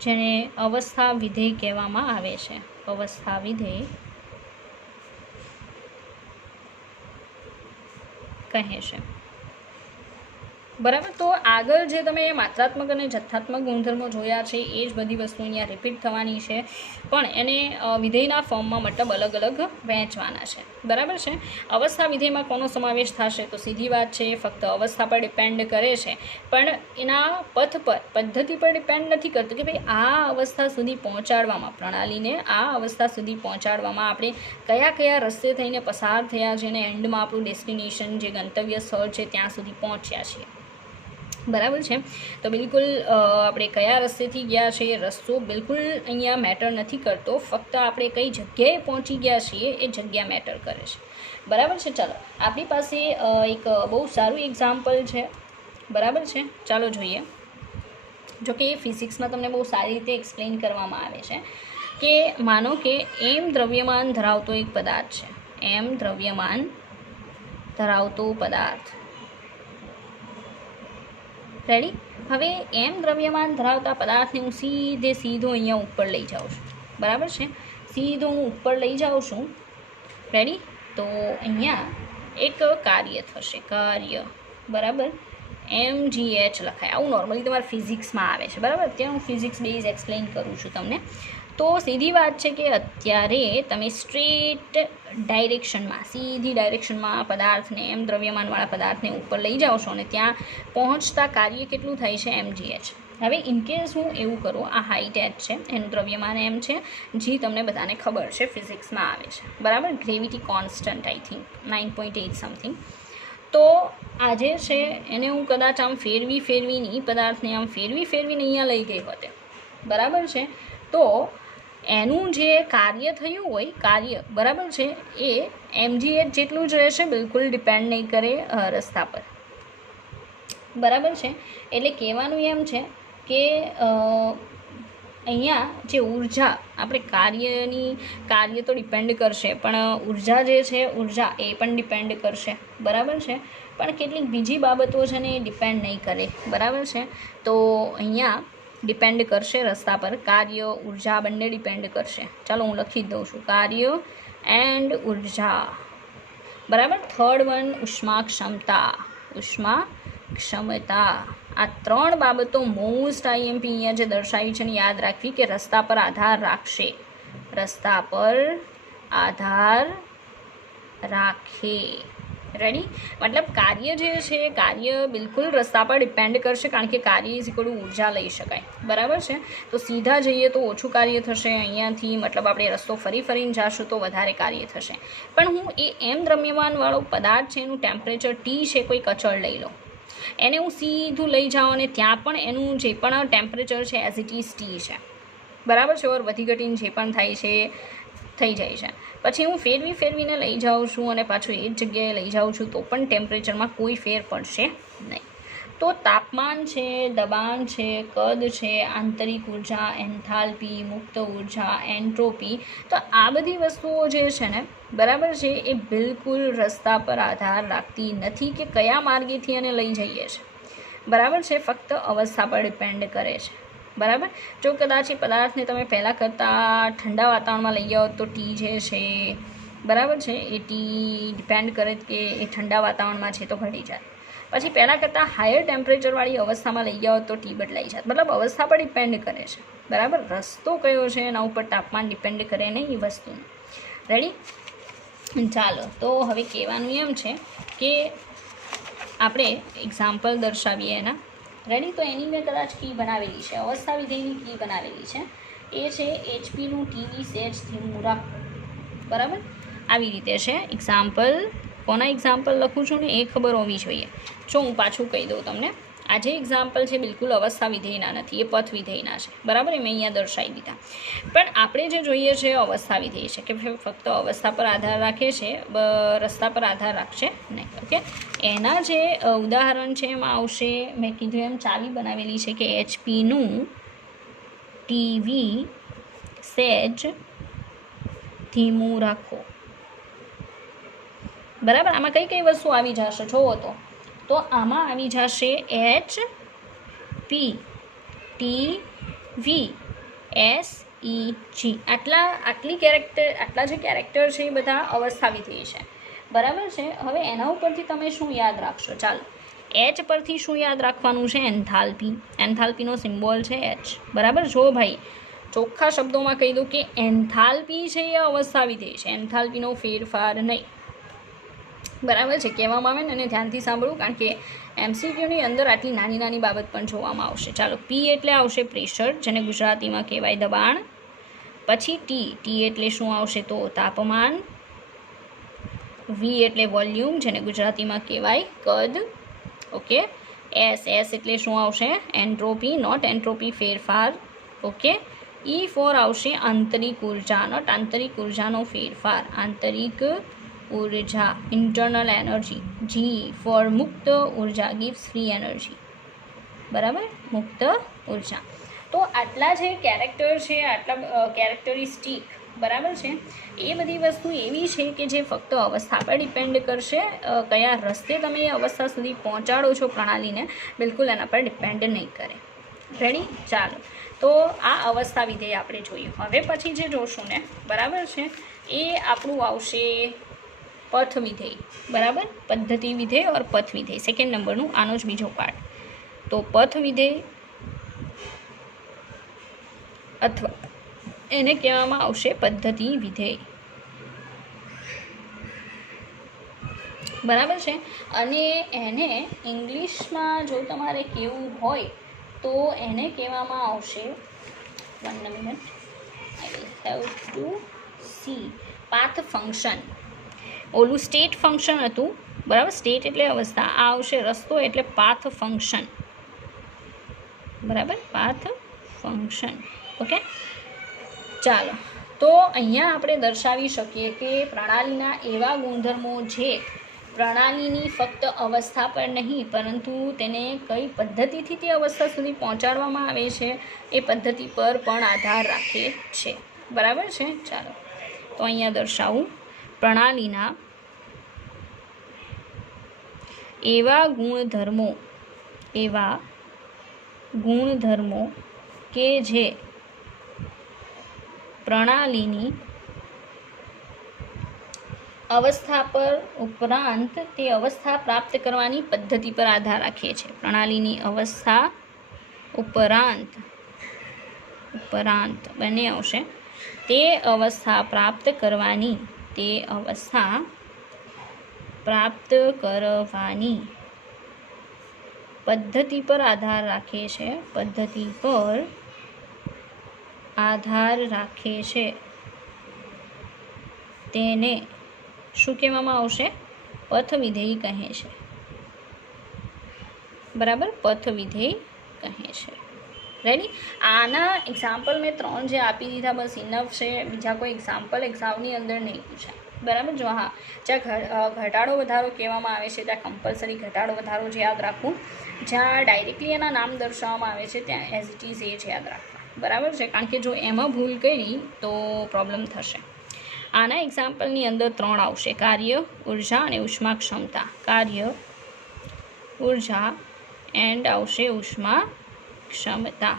જેને અવસ્થા વિધેય કહેવામાં આવે છે. અવસ્થા વિધેય કહે છે, બરાબર. તો આગળ જે તમે માત્રાત્મક અને જથ્થાત્મક ગુણધર્મો જોયા છે એ જ બધી વસ્તુ અહીંયા રિપીટ થવાની છે, પણ એને વિધેયના ફોર્મમાં મતલબ અલગ અલગ વહેંચવાના છે. બરાબર છે. અવસ્થા વિધેયમાં કોનો સમાવેશ થશે? તો સીધી વાત છે, ફક્ત અવસ્થા પર ડિપેન્ડ કરે છે, પણ એના પથ પર, પદ્ધતિ પર ડિપેન્ડ નથી કરતું કે ભાઈ આ અવસ્થા સુધી પહોંચાડવામાં, પ્રણાલીને આ અવસ્થા સુધી પહોંચાડવામાં આપણે કયા કયા રસ્તે થઈને પસાર થયા છે અને એન્ડમાં આપણું ડેસ્ટિનેશન, જે ગંતવ્ય સ્થળ છે ત્યાં સુધી પહોંચ્યા છીએ. બરાબર છે. તો બિલકુલ આપણે કયા રસ્તેથી ગયા છીએ, રસ્તો બિલકુલ અહીંયા મેટર નથી કરતો, ફક્ત આપણે કઈ જગ્યાએ પહોંચી ગયા છીએ એ જગ્યા મેટર કરે છે. બરાબર છે. ચાલો, આપણી પાસે એક બહુ સારું એક્ઝામ્પલ છે. બરાબર છે. ચાલો જોઈએ. જો કે એ ફિઝિક્સમાં તમને બહુ સારી રીતે એક્સપ્લેન કરવામાં આવે છે કે માનો કે એમ દ્રવ્યમાન ધરાવતો એક પદાર્થ છે. એમ દ્રવ્યમાન ધરાવતો પદાર્થ. રેડી. હવે એમ દ્રવ્યમાન ધરાવતા પદાર્થને હું સીધો અહીંયા ઉપર લઈ જાઉં છું. બરાબર છે. સીધો હું ઉપર લઈ જાઉં છું. રેડી. તો અહીંયા એક કાર્ય થશે, કાર્ય. બરાબર. MGH લખાય. આવું નોર્મલી તમારે ફિઝિક્સમાં આવે છે. બરાબર. ત્યાં હું ફિઝિક્સ બેઝ એક્સપ્લેન કરું છું તમને. તો સીધી વાત છે કે અત્યારે તમે સ્ટ્રેટ ડાયરેક્શનમાં, સીધી ડાયરેક્શનમાં પદાર્થને, એમ દ્રવ્યમાનવાળા પદાર્થને ઉપર લઈ જાઓ છો અને ત્યાં પહોંચતા કાર્ય કેટલું થાય છે? MGH. હવે ઇનકેસ હું એવું કરું, આ હાઈટ h છે, એનું દ્રવ્યમાન m છે, જે તમને બધાને ખબર છે, ફિઝિક્સમાં આવે છે. બરાબર. Gravity constant I think 9.8 something. તો આજે છે એને હું કદાચ આમ ફેરવીને પદાર્થને આમ ફેરવીને અહીંયા લઈ ગઈ હોતે. બરાબર છે. તો એનું જે કાર્ય થયું હોય, કાર્ય, બરાબર છે, એ MGH જેટલું જ રહેશે, બિલકુલ ડિપેન્ડ નહીં કરે રસ્તા પર. બરાબર છે. એટલે કહેવાનું એમ છે કે અહીંયા જે ઉર્જા, આપણે કાર્ય તો ડિપેન્ડ કરશે, પણ ઉર્જા જે છે, ઉર્જા એ પણ ડિપેન્ડ કરશે. બરાબર છે. પણ કેટલીક બીજી બાબતો છે ને એ ડિપેન્ડ નહીં કરે. બરાબર છે. તો અહીંયા ડિપેન્ડ કરશે રસ્તા પર. કાર્ય, ઉર્જા બંને ડિપેન્ડ કરશે. ચાલો હું લખી જ દઉં છું, કાર્ય એન્ડ ઉર્જા. બરાબર. થર્ડ વન ઉષ્મા ક્ષમતા. ઉષ્મા ક્ષમતા. આ ત્રણ બાબતો મોસ્ટ IMP અહીંયા જે દર્શાવી છે ને યાદ રાખવી કે રસ્તા પર આધાર રાખશે. રસ્તા પર આધાર રાખે. રેડી. મતલબ કાર્ય જે છે, કાર્ય બિલકુલ રસ્તા પર ડિપેન્ડ કરશે, કારણ કે કાર્ય ઇઝ ઇક્વલ ટુ ઉર્જા લઈ શકાય. બરાબર છે. તો સીધા જઈએ તો ઓછું કાર્ય થશે, અહીંયાથી મતલબ આપણે રસ્તો ફરીને જશું તો વધારે કાર્ય થશે. પણ હું એ એમ દ્રવ્યમાનવાળો પદાર્થ છે, એનું ટેમ્પરેચર T છે, કોઈ અચળ લઈ લો, એને હું સીધું લઈ જાઉં અને ત્યાં પણ એનું જે પણ ટેમ્પરેચર છે એઝ ઇટ ઇઝ T છે. બરાબર છે. ઓર વધી ઘટીને જે પણ થાય છે થઈ જાય છે. પછી હું ફેરવીને લઈ જાઉં છું અને પાછું એ જ જગ્યાએ લઈ જાઉં છું તો પણ ટેમ્પરેચરમાં કોઈ ફેર પડશે નહીં. તો તાપમાન છે, દબાણ છે, કદ છે, આંતરિક ઉર્જા, એન્થાલ્પી, મુક્ત ઉર્જા, એન્ટ્રોપી, તો આ બધી વસ્તુઓ જે છે ને, બરાબર છે, એ બિલકુલ રસ્તા પર આધાર રાખતી નથી કે કયા માર્ગેથી એને લઈ જઈએ છે. બરાબર છે. ફક્ત અવસ્થા પર ડિપેન્ડ કરે છે. બરાબર. જો કદાચ એ પદાર્થને તમે પહેલાં કરતાં ઠંડા વાતાવરણમાં લઈ જાઓ તો T જે છે, બરાબર છે, એ T ડિપેન્ડ કરે કે એ ઠંડા વાતાવરણમાં છે તો ઘટી જાય. પછી પહેલાં કરતાં હાયર ટેમ્પરેચરવાળી અવસ્થામાં લઈ જાઓ તો T બદલાઈ જાય. મતલબ અવસ્થા પર ડિપેન્ડ કરે છે. બરાબર. રસ્તો કયો છે એના ઉપર તાપમાન ડિપેન્ડ કરે નહીં એ વસ્તુનું. રેડી. ચાલો, તો હવે કહેવાનું એમ છે કે આપણે એક્ઝામ્પલ દર્શાવીએ એના. રેડી. તો એની મેં કદાચ કી બનાવેલી છે, અવસ્થા વિધેયની કી બનાવેલી છે. એ છે HP નું TV સેજ ધીમું રાખવું. બરાબર. આવી રીતે છે એક્ઝામ્પલ. કોના એક્ઝામ્પલ લખું છું ને એ ખબર હોવી જોઈએ. જો હું પાછું કહી દઉં તમને, આ જે એક્ઝામ્પલ છે બિલકુલ અવસ્થા વિધેયના નથી, એ પથ વિધેયના છે. બરાબર. એ મેં અહીંયા દર્શાવી દીધા. પણ આપણે જે જોઈએ છે અવસ્થા વિધેય છે કે ફક્ત અવસ્થા પર આધાર રાખે છે, રસ્તા પર આધાર રાખશે નહીં. ઓકે. એના જે ઉદાહરણ છે એમાં આવશે, મેં કીધું એમ ચાવી બનાવેલી છે કે HP નું TV સેજ ધીમું રાખો. બરાબર. આમાં કઈ વસ્તુ આવી જશે જોવો તો આમાં આવી જશે HP TV SEG. આટલા જે કેરેક્ટર છે એ બધા અવસ્થા વિધેય છે. બરાબર છે. હવે એના ઉપરથી તમે શું યાદ રાખશો? ચાલો, એચ પરથી શું યાદ રાખવાનું છે? એન્થાલ્પી. એન્થાલ્પીનો સિમ્બોલ છે એચ. બરાબર. જો ભાઈ ચોખ્ખા શબ્દોમાં કહી દઉં કે એન્થાલ્પી છે એ અવસ્થા વિધેય છે, એન્થાલ્પીનો ફેરફાર નહીં. બરાબર છે, કહેવામાં આવે ને એને ધ્યાનથી સાંભળવું, કારણ કે એમસીક્યુની અંદર આટલી નાની નાની બાબત પણ જોવામાં આવશે. ચાલો, પી એટલે આવશે પ્રેશર, જેને ગુજરાતીમાં કહેવાય દબાણ. પછી ટી એટલે શું આવશે? તો તાપમાન. વી એટલે વોલ્યુમ, જેને ગુજરાતીમાં કહેવાય કદ. ઓકે. એસ એટલે શું આવશે? એન્ટ્રોપી, નોટ એન્ટ્રોપી, ફેરફાર. ઓકે. ઈ ફોર આવશે આંતરિક ઉર્જા, નોટ આંતરિક ઉર્જાનો ફેરફાર, આંતરિક ઉર્જા, ઇન્ટરનલ એનર્જી. જી ફોર મુક્ત ઉર્જા, ગિવ્સ ફ્રી એનર્જી. બરાબર, મુક્ત ઉર્જા. તો આટલા જે કેરેક્ટર છે, આટલા કેરેક્ટરિસ્ટિક, બરાબર છે, એ બધી વસ્તુ એવી છે કે જે ફક્ત અવસ્થા પર ડિપેન્ડ કરશે. કયા રસ્તે તમે એ અવસ્થા સુધી પહોંચાડો છો પ્રણાલીને, બિલકુલ એના પર ડિપેન્ડ નહીં કરે. રેડી? ચાલો, તો આ અવસ્થા વિધેય આપણે જોયું. હવે પછી જે જોશું ને, બરાબર છે, એ આપણું આવશે પથ વિધેય. બરાબર, પદ્ધતિ વિધેય ઓર પથ વિધેય, સેકન્ડ નંબરનું, આનો જ બીજો પાર્ટ. તો પથ વિધેય અથવા એને કહેવામાં આવશે પદ્ધતિ વિધેય. બરાબર છે. અને એને ઇંગ્લિશમાં જો તમારે કહેવું હોય તો એને કહેવામાં આવશે, 1 minute, I will have to C, path function. ઓલું સ્ટેટ ફંક્શન હતું, બરાબર, સ્ટેટ એટલે અવસ્થા, આ આવશે રસ્તો એટલે પાથ ફંક્શન. બરાબર, પાથ ફંક્શન. ઓકે. ચાલો, તો અહીંયા આપણે દર્શાવી શકીએ કે પ્રણાલીના એવા ગુણધર્મો જે પ્રણાલીની ફક્ત અવસ્થા પર નહીં, પરંતુ તેને કઈ પદ્ધતિથી તે અવસ્થા સુધી પહોંચાડવામાં આવે છે એ પદ્ધતિ પર પણ આધાર રાખે છે. બરાબર છે. ચાલો, તો અહીંયા દર્શાવું, પ્રણાલીના એવા ગુણધર્મો કે જે પ્રણાલીની અવસ્થા પર ઉપરાંત તે અવસ્થા પ્રાપ્ત કરવાની પદ્ધતિ પર આધાર રાખે છે. પ્રણાલીની અવસ્થા ઉપરાંત બંને આવશે. તે અવસ્થા પ્રાપ્ત કરવાની પદ્ધતિ પર આધાર રાખે છે. પદ્ધતિ પર આધાર રાખે છે. તેને શું કહેવામાં આવશે? પથ વિધેય કહે છે. બરાબર, પથ વિધેય કહે છે. રેડી? આના એક્ઝામ્પલ મેં 3 જે આપી દીધા, બસ ઇનફ છે. બીજા કોઈ એક્ઝામ્પલ એક્ઝામની અંદર નહીં પૂછાય. બરાબર. જો હા, જ્યાં ઘટાડો વધારો કહેવામાં આવે છે ત્યાં કમ્પલસરી ઘટાડો વધારો જ યાદ રાખવું. જ્યાં ડાયરેક્ટલી એના નામ દર્શાવવામાં આવે છે ત્યાં એઝ ઇટ ઇઝ એ જ યાદ રાખવા. બરાબર છે, કારણ કે જો એમાં ભૂલ કરી તો પ્રોબ્લેમ થશે. આના એક્ઝામ્પલની અંદર 3 આવશે: કાર્ય, ઉર્જા અને ઉષ્મા ક્ષમતા. કાર્ય, ઉર્જા એન્ડ આવશે ઉષ્મા ક્ષમતા.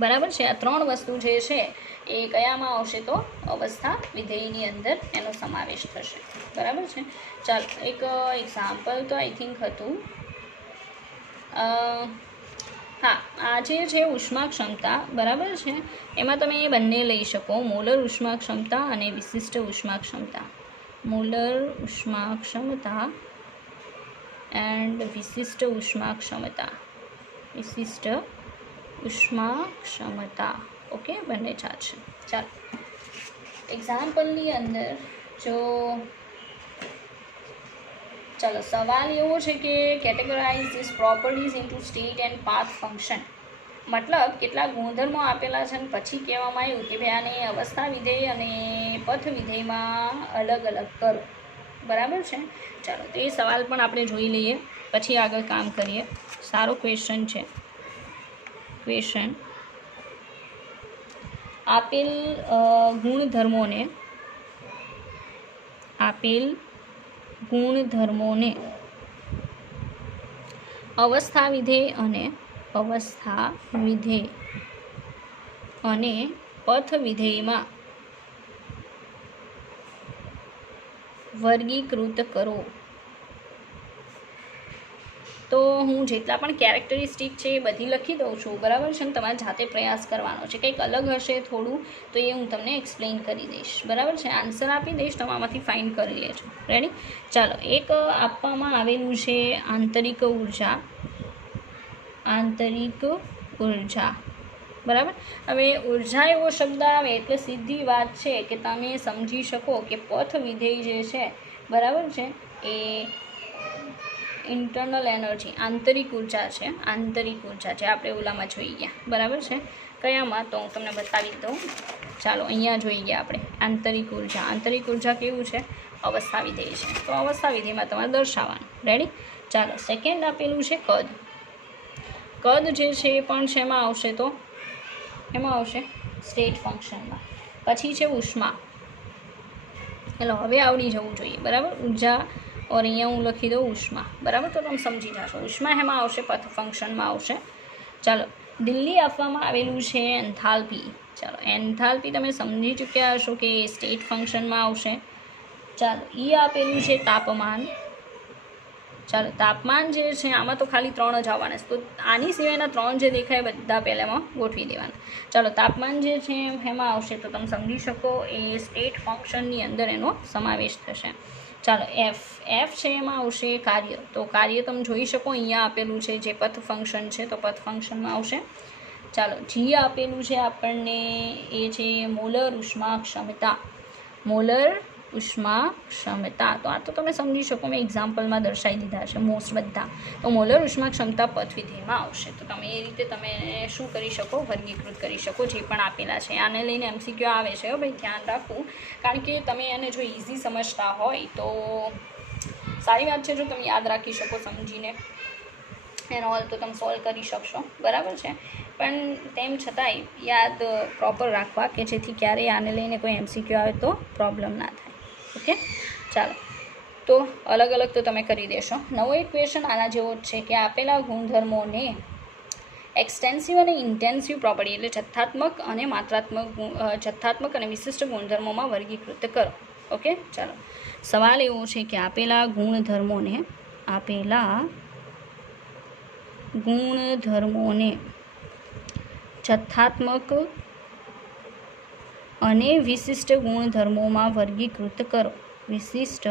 બરાબર છે. આ 3 વસ્તુ જે છે એ કયામાં આવશે? તો અવસ્થા વિધેયની અંદર એનો સમાવેશ થશે. બરાબર છે. ચાલો, એક એક્ઝામ્પલ તો આઈ થિંક હતું, હા, આ જે છે ઉષ્મા ક્ષમતા, બરાબર છે, એમાં તમે એ બંને લઈ શકો, મોલર ઉષ્મા ક્ષમતા અને વિશિષ્ટ ઉષ્મા ક્ષમતા. મોલર ઉષ્મા ક્ષમતા એન્ડ વિશિષ્ટ ઉષ્મા ક્ષમતા. વિશિષ્ટ ઉષ્મા ક્ષમતા. ઓકે, બંને ચાલશે. ચાલો, એક્ઝામ્પલની અંદર જો ચાલો, સવાલ એવો છે કે categorise this properties into state and path function. મતલબ કેટલાક ગુણધર્મો આપેલા છે અને પછી કહેવામાં આવ્યું કે ભાઈ આને અવસ્થા વિધેય અને પથ વિધેયમાં અલગ અલગ કરો. બરાબર છે. ચાલો, તો એ સવાલ પણ આપણે જોઈ લઈએ, પછી આગળ કામ કરીએ. સારો ક્વેશ્ચન છે. ક્વેશ્ચન: આપેલ ગુણધર્મોને અવસ્થા વિધેય અને પથ વિધેયમાં વર્ગીકૃત કરો. તો હું જેટલા પણ કેરેક્ટરિસ્ટિક છે એ બધી લખી દઉં છું, બરાબર છે ને. તમારે જાતે પ્રયાસ કરવાનો છે. કંઈક અલગ હશે થોડું તો એ હું તમને એક્સપ્લેન કરી દઈશ, બરાબર છે. આન્સર આપી દઈશ, તમે આમાંથી ફાઇન્ડ કરી લેજો. રેડી? ચાલો, એક આપવામાં આવેલું છે આંતરિક ઉર્જા. આંતરિક ઉર્જા, બરાબર. હવે ઉર્જા એવો શબ્દ આવે એટલે સીધી વાત છે કે તમે સમજી શકો કે પથ વિધેય જે છે, બરાબર છે, એ ઇન્ટરનલ એનર્જી આંતરિક ઉર્જા છે. આંતરિક ઉર્જા છે, આપણે ઓલામાં જોઈ ગયા, બરાબર છે. કયામાં? તો હું તમને બતાવી દઉં. ચાલો, અહીંયા જોઈ ગયા આપણે આંતરિક ઉર્જા. આંતરિક ઉર્જા કેવું છે? અવસ્થા વિધેય છે. તો અવસ્થા વિધેયમાં તમારે દર્શાવવાનું. રેડી? ચાલો, સેકન્ડ આપેલું છે કદ. કદ જે છે એ પણ શેમાં આવશે? તો એમાં આવશે સ્ટેટ ફંક્શનમાં. પછી છે ઉષ્મા. એટલે હવે આવડી જવું જોઈએ, બરાબર. ઉર્જા ઓર અહીંયા હું લખી દઉં ઉષ્મા, બરાબર. તો તમે સમજી જશો. ઉષ્મા એમાં આવશે, પથ ફંક્શનમાં આવશે. ચાલો, દિલ્હી આપવામાં આવેલું છે એન્થાલ્પી. ચાલો, એન્થાલ્પી તમે સમજી ચૂક્યા હશો કે સ્ટેટ ફંક્શનમાં આવશે. ચાલો, આપેલું છે તાપમાન. ચાલો, તાપમાન જે છે આમાં તો ખાલી 3 જ આવવાના છે, તો આની સિવાયના 3 જે દેખાય બધા પહેલાંમાં ગોઠવી દેવાના. ચાલો, તાપમાન જે છે એમાં આવશે, તો તમે સમજી શકો એ સ્ટેટ ફંક્શનની અંદર એનો સમાવેશ થશે. ચાલો, એફ છે એમાં આવશે કાર્ય. તો કાર્ય તમે જોઈ શકો અહીંયા આપેલું છે જે પથ ફંક્શન છે, તો પથ ફંક્શનમાં આવશે. ચાલો, જી આપેલું છે આપણને એ છે મોલર ઉષ્મા ક્ષમતા. મોલર ઉષ્મા ક્ષમતા, તો આ તો તમે સમજી શકો, મેં એક્ઝામ્પલમાં દર્શાવી દીધા છે મોસ્ટ બધા. તો મોલર ઉષ્મા ક્ષમતા પથ વિધેયમાં આવશે. તો તમે એ રીતે તમે શું કરી શકો? વર્ગીકૃત કરી શકો જે પણ આપેલા છે. આને લઈને MCQ આવે છે, ભાઈ ધ્યાન રાખવું, કારણ કે તમે એને જો ઇઝી સમજતા હોય તો સારી વાત છે. જો તમે યાદ રાખી શકો સમજીને એનો હલ, તો તમે સોલ્વ કરી શકશો, બરાબર છે. પણ તેમ છતાંય યાદ પ્રોપર રાખવા કે જેથી ક્યારેય આને લઈને કોઈ MCQ આવે તો પ્રોબ્લેમ ના થાય. ઓકે, ચાલો, તો અલગ અલગ તો તમે કરી દેશો. નવો એક ક્વેશ્ચન આના જેવો જ છે કે આપેલા ગુણધર્મોને એક્સટેન્સિવ અને ઇન્ટેન્સિવ પ્રોપર્ટી એટલે જથ્થાત્મક અને માત્રાત્મક જથ્થાત્મક અને વિશિષ્ટ ગુણધર્મોમાં વર્ગીકૃત કરો. ઓકે, ચાલો, સવાલ એવો છે કે આપેલા ગુણધર્મોને જથ્થાત્મક અને વિશિષ્ટ ગુણધર્મોમાં વર્ગીકૃત કરો. વિશિષ્ટ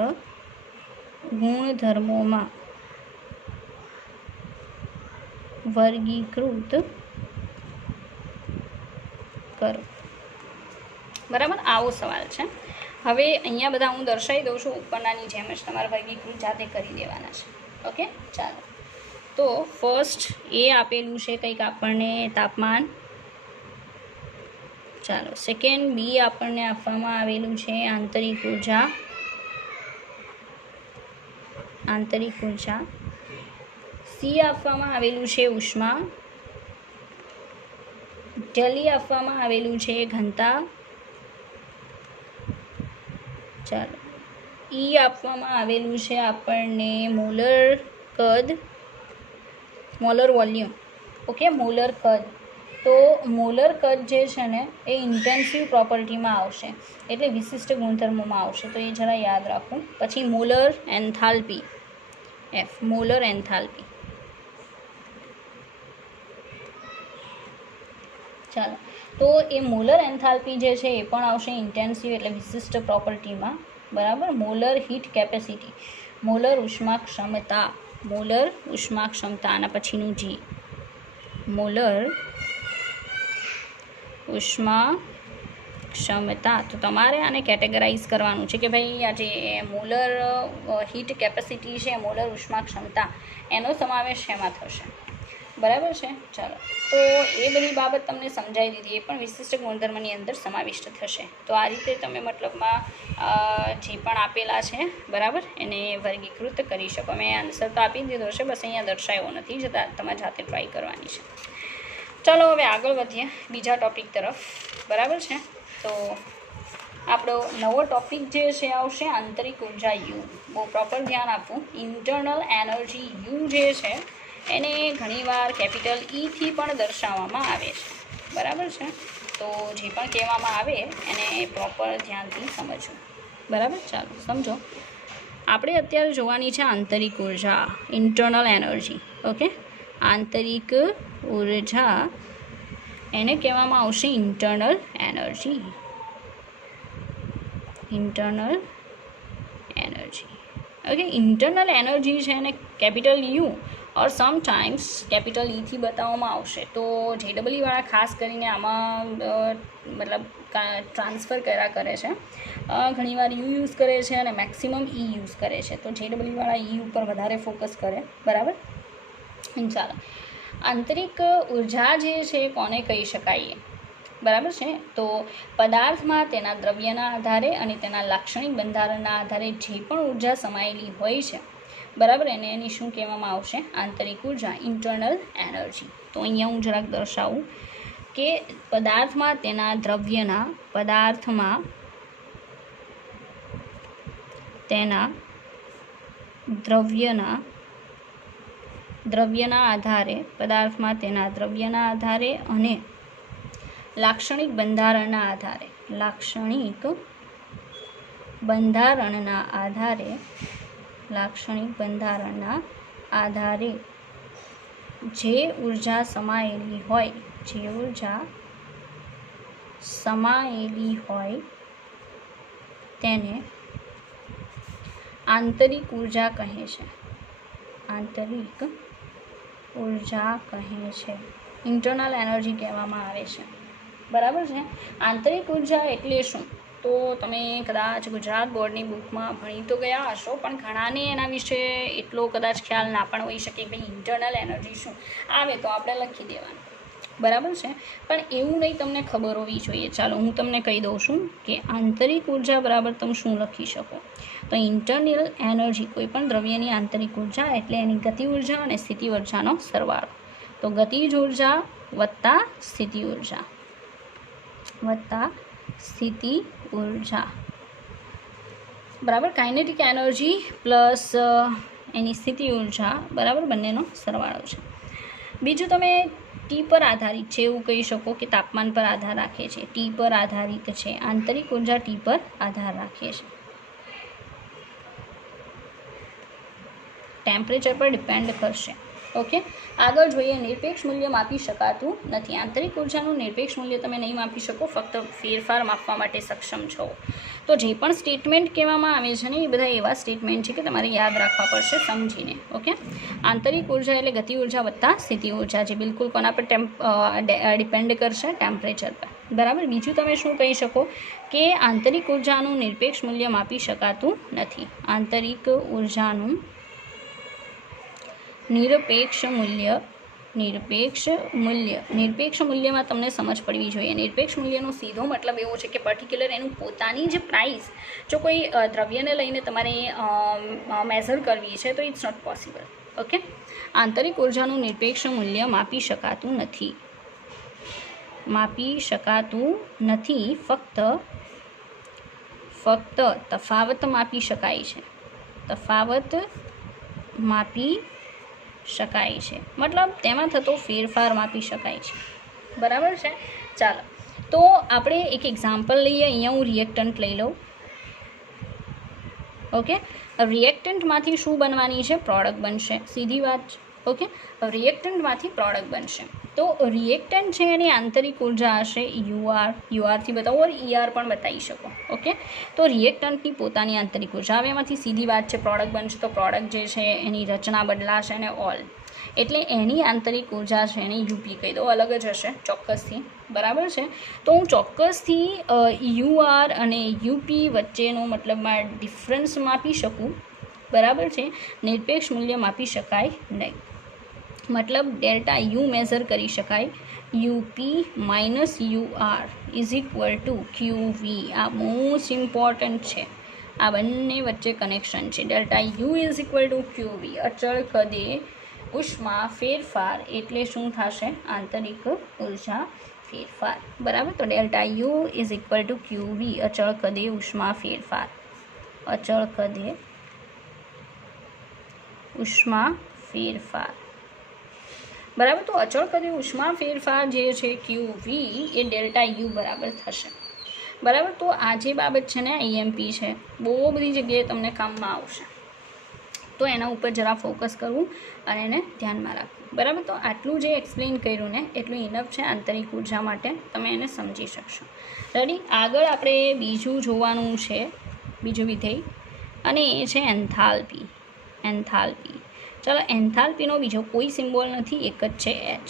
ગુણધર્મોમાં વર્ગીકૃત કરો, બરાબર. આવો સવાલ છે. હવે અહીંયા બધા હું દર્શાવી દઉં છું, ઉપરનાની જેમ જ તમારે વર્ગીકૃત જાતે કરી દેવાના છે. ઓકે, ચાલો, તો ફર્સ્ટ એ આપેલું છે કંઈક આપણને તાપમાન. ચાલો, સેકન્ડ બી આપણને આપવામાં આવેલું છે આંતરિક ઉર્જા. સી આપવામાં આવેલું છે ઉષ્મા. ડી આપવામાં આવેલું છે ઘનતા. ચાલો, ઈ આપવામાં આવેલું છે આપણને મોલર કદ, મોલર વોલ્યુમ. ઓકે, મોલર કદ. તો મોલર કદ જે છે ને એ ઇન્ટેન્સિવ પ્રોપર્ટીમાં આવશે, એટલે વિશિષ્ટ ગુણધર્મોમાં આવશે, તો એ જરા યાદ રાખવું. પછી molar enthalpy, F, molar enthalpy. ચાલો, તો એ મોલર એન્થાલ્પી જે છે એ પણ આવશે ઇન્ટેન્સિવ એટલે વિશિષ્ટ પ્રોપર્ટીમાં, બરાબર. મોલર હીટ કેપેસિટી, મોલર ઉષ્મા ક્ષમતા. મોલર ઉષ્મા ક્ષમતા, આના પછીનું જી, મોલર ઉષ્મા ક્ષમતા. તો તમારે આને કેટેગરાઇઝ કરવાનું છે કે ભાઈ આ જે મોલર હીટ કેપેસિટી છે, મોલર ઉષ્મા ક્ષમતા, એનો સમાવેશ શેમાં થશે, બરાબર છે. ચાલો, તો એ બધી બાબત તમને સમજાવી દીધી, એ પણ વિશિષ્ટ ગુણધર્મની અંદર સમાવિષ્ટ થશે. તો આ રીતે તમે મતલબમાં જે પણ આપેલા છે, બરાબર, એને વર્ગીકૃત કરી શકો. મેં આન્સર તો આપી દીધો છે, બસ અહીંયા દર્શાવ્યો નથી, જતાં તમારે જાતે ટ્રાય કરવાની છે. ચાલો, હવે આગળ વધીએ બીજા ટૉપિક તરફ, બરાબર છે. તો આપણો નવો ટૉપિક જે છે આવશે આંતરિક ઉર્જા યુ. બહુ પ્રોપર ધ્યાન આપવું. ઇન્ટરનલ એનર્જી યુ જે છે એને ઘણીવાર કેપિટલ ઈથી પણ દર્શાવવામાં આવે છે, બરાબર છે. તો જે પણ કહેવામાં આવે એને પ્રોપર ધ્યાનથી સમજવું, બરાબર. ચાલો, સમજો. આપણે અત્યારે જોવાની છે આંતરિક ઉર્જા, ઇન્ટરનલ એનર્જી. ઓકે, આંતરિક ઉર્જા એને કહેવામાં આવશે internal energy. Internal energy. Okay, internal energy છે એને capital you or sometimes capital ઈથી બતાવવામાં આવશે. તો JEE વાળા ખાસ કરીને આમાં મતલબ ટ્રાન્સફર કર્યા કરે છે, ઘણીવાર યુ યુઝ કરે છે અને મેક્સિમમ ઈ યુઝ કરે છે. તો JEE વાળા ઈ ઉપર વધારે ફોકસ કરે. બરાબર, ચાલો. આંતરિક ઉર્જા જે છે કોને કહી શકાય? બરાબર છે. તો પદાર્થમાં તેના દ્રવ્યના આધારે અને તેના લાક્ષણિક બંધારણના આધારે જે પણ ઉર્જા સમાયેલી હોય છે, બરાબર, એની શું કહેવામાં આવશે? આંતરિક ઉર્જા, ઇન્ટરનલ એનર્જી. તો અહીંયા હું જરાક દર્શાવું કે પદાર્થમાં તેના દ્રવ્યના આધારે અને લાક્ષણિક બંધારણના આધારે જે ઉર્જા સમાયેલી હોય તેને આંતરિક ઉર્જા કહે છે. ઇન્ટરનલ એનર્જી કહેવામાં આવે છે. બરાબર છે. આંતરિક ઉર્જા એટલે શું? તો તમે કદાચ ગુજરાત બોર્ડની બુકમાં ભણી તો ગયા હશો, પણ ઘણાને એના વિશે એટલો કદાચ ખ્યાલ ના પણ હોઈ શકે. ભાઈ ઇન્ટરનલ એનર્જી શું આવે તો આપણે લખી દેવાનું. બરાબર છે, પણ એવું નહીં, તમને ખબર હોવી જોઈએ. ચાલો હું તમને કહી દઉં છું કે આંતરિક ઉર્જા બરાબર તમે શું લખી શકો. તો ઇન્ટરનલ એનર્જી કોઈ પણ દ્રવ્યની આંતરિક ઉર્જા એટલે એની ગતિ ઉર્જા અને સ્થિતિ ઉર્જાનો સરવાળો. તો ગતિજ ઉર્જા વત્તા સ્થિતિ ઉર્જા, બરાબર, કાઇનેટિક એનર્જી પ્લસ એની સ્થિતિ ઉર્જા, બરાબર, બંનેનો સરવાળો છે. બીજું તમે ટી પર આધારિત છે એવું કહી શકો કે તાપમાન પર આધાર રાખે છે. ટી પર આધારિત છે આંતરિક ઉર્જા, ટી પર આધાર રાખે છે. ટેમ્પરેચર પર ડિપેન્ડ કરશે. ઓકે, આગળ જોઈએ. નિરપેક્ષ મૂલ્ય માપી શકાતું નથી. આંતરિક ઉર્જાનું નિરપેક્ષ મૂલ્ય તમે નહીં માપી શકો, ફક્ત ફેરફાર માપવા માટે સક્ષમ છો. તો જે પણ સ્ટેટમેન્ટ કહેવામાં આવે છે ને એ બધા એવા સ્ટેટમેન્ટ છે કે તમારે યાદ રાખવા પડશે સમજીને. ઓકે, આંતરિક ઉર્જા એટલે ગતિ ઉર્જા વત્તા સ્થિતિ ઉર્જા, જે બિલકુલ કોના પર ડિપેન્ડ કરશે? ટેમ્પરેચર પર. બરાબર. બીજું તમે શું કહી શકો કે આંતરિક ઉર્જાનું નિરપેક્ષ મૂલ્ય માપી શકાતું નથી. આંતરિક ઉર્જાનું નિરપેક્ષ મૂલ્યમાં તમને સમજ પડવી જોઈએ. નિરપેક્ષ મૂલ્યનો સીધો મતલબ એવો છે કે પર્ટિક્યુલર એનું પોતાની જ પ્રાઇસ જો કોઈ દ્રવ્યને લઈને તમારે મેઝર કરવી છે તો ઇટ્સ નોટ પોસિબલ. ઓકે, આંતરિક ઉર્જાનું નિરપેક્ષ મૂલ્ય માપી શકાતું નથી. ફક્ત તફાવત માપી શકાય છે. મતલબ તેમાં થતો ફેરફાર માપી શકાય છે. બરાબર છે. ચાલો, તો આપણે એક એક્ઝામ્પલ લઈએ. અહીંયા હું રિએક્ટન્ટ લઈ લઉં. ઓકે, રિએક્ટન્ટમાંથી શું બનવાની છે? પ્રોડક્ટ બનશે. સીધી વાત. ઓકે, રિએક્ટન્ટમાંથી પ્રોડક્ટ બનશે. તો રિએક્ટન્ટ છે એની આંતરિક ઉર્જા હશે યુઆરથી બતાવો, ઓર ઈઆર પણ બતાવી શકો. ઓકે, તો રિએક્ટન્ટની પોતાની આંતરિક ઉર્જા. હવે એમાંથી સીધી વાત છે પ્રોડક્ટ બનશે, તો પ્રોડક્ટ જે છે એની રચના બદલાશે અને ઓલ, એટલે એની આંતરિક ઉર્જા છે એને યુપી કહી દો. અલગ જ હશે ચોક્કસથી. બરાબર છે. તો હું ચોક્કસથી યુઆર અને યુપી વચ્ચેનો મતલબમાં ડિફરન્સ માપી શકું. બરાબર છે. નિરપેક્ષ મૂલ્ય માપી શકાય નહીં. મતલબ ડેલ્ટા યુ મેઝર કરી શકાય. UP minus UR is equal two QV. આ મોસ્ટ ઇમ્પોર્ટન્ટ છે. આ બંને વચ્ચે કનેક્શન છે. Delta U is equal two QV. અચળ કદે ઉષ્મા ફેરફાર એટલે શું થશે? આંતરિક ઉર્જા ફેરફાર. બરાબર. તો delta U is equal two QV, અચળ કદે ઉષ્મા ફેરફાર. અચળ કદે ઉષ્મા ફેરફાર. બરાબર. તો અચળ કદે ઉષ્મા ફેરફાર જે છે ક્યુવી એ ડેલ્ટા યુ બરાબર થશે. બરાબર. તો આ જે બાબત છે ને આઈએમપી છે, બહુ બધી જગ્યાએ તમને કામમાં આવશે. તો એના ઉપર જરા ફોકસ કરવું અને એને ધ્યાનમાં રાખવું, બરાબર. તો આટલું જે એક્સપ્લેન કર્યું ને એટલું ઇનફ છે આંતરિક ઉર્જા માટે, તમે એને સમજી શકશો. રેડી. આગળ આપણે બીજું જોવાનું છે, બીજું વિધેય, અને એ છે એન્થાલ્પી. એન્થાલ્પી, ચાલો, એન્થાલ્પીનો બીજો કોઈ સિમ્બોલ નથી, એક જ છે એચ,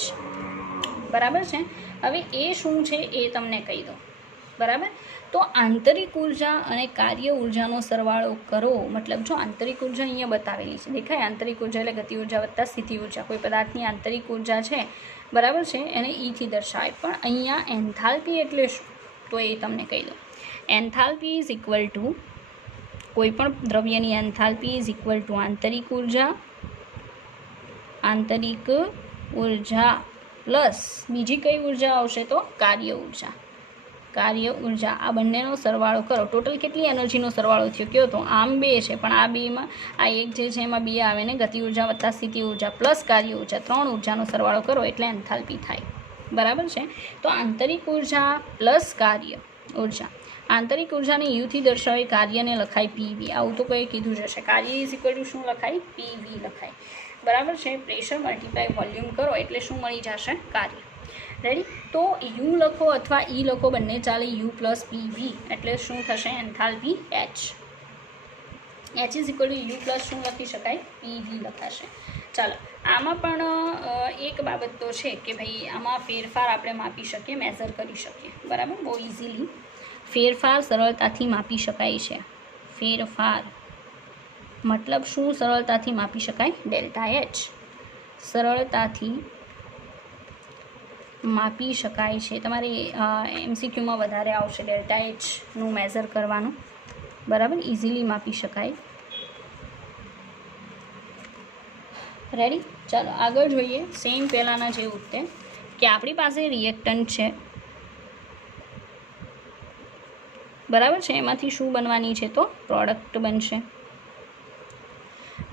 બરાબર છે. હવે એ શું છે એ તમને કહી દો, બરાબર. તો આંતરિક ઉર્જા અને કાર્ય ઉર્જાનો સરવાળો કરો, મતલબ જો આંતરિક ઉર્જા અહીંયા બતાવેલી છે, દેખાય, આંતરિક ઉર્જા એટલે ગતિ ઉર્જા વત્તા સ્થિતિ ઉર્જા. કોઈ પદાર્થની આંતરિક ઉર્જા છે, બરાબર છે, એને ઈથી દર્શાવાય. પણ અહીંયા એન્થાલ્પી એટલે શું, તો એ તમને કહી દો. એન્થાલ્પી ઇઝ ઇક્વલ ટુ, કોઈ પણ દ્રવ્યની એન્થાલ્પી ઇઝ ઇક્વલ ટુ આંતરિક ઉર્જા, આંતરિક ઉર્જા પ્લસ બીજી કઈ ઉર્જા આવશે, તો કાર્ય ઉર્જા. કાર્ય ઉર્જા, આ બંનેનો સરવાળો કરો. ટોટલ કેટલી એનર્જીનો સરવાળો થયો કયો તો? આમ 2 છે, પણ આ બેમાં આ એક જે છે એમાં 2 આવે ને, ગતિ ઉર્જા વત્તા સ્થિતિ ઉર્જા પ્લસ કાર્ય ઉર્જા, 3 ઉર્જાનો સરવાળો કરો એટલે એન્થાલ્પી થાય, બરાબર છે. તો આંતરિક ઉર્જા પ્લસ કાર્ય ઉર્જા, આંતરિક ઉર્જાને યુથી દર્શાવે, કાર્યને લખાય પીવી. આવું તો કંઈ કીધું જ હશે. કાર્ય ઇઝ ઇક્વલ ટુ શું લખાય? પીવી લખાય, બરાબર છે. પ્રેશર મલ્ટીપ્લાય વોલ્યુમ કરો એટલે શું મળી જશે? કાર્ય. રેડી. તો યુ લખો અથવા ઈ લખો, બંને ચાલે. યુ પ્લસ પીવી એટલે શું થશે? Enthalpy H. H is equal to you plus શું લખી શકાય? પીવી લખાશે. ચાલો, આમાં પણ એક બાબત તો છે કે ભાઈ આમાં ફેરફાર આપણે માપી શકીએ, મેઝર કરી શકીએ, બરાબર. બહુ ઇઝીલી ફેરફાર સરળતાથી માપી શકાય છે. ફેરફાર મતલબ શું સરળતાથી માપી શકાય? ડેલ્ટા એચ સરળતાથી માપી શકાય છે. તમારે MCQમાં વધારે આવશે ડેલ્ટા એચનું મેઝર કરવાનું, બરાબર. ઇઝીલી માપી શકાય. રેડી. ચાલો આગળ જોઈએ. સેમ પહેલાંના જેવું તે કે આપણી પાસે રિએક્ટન્ટ છે, બરાબર છે. એમાંથી શું બનવાની છે? તો પ્રોડક્ટ બનશે,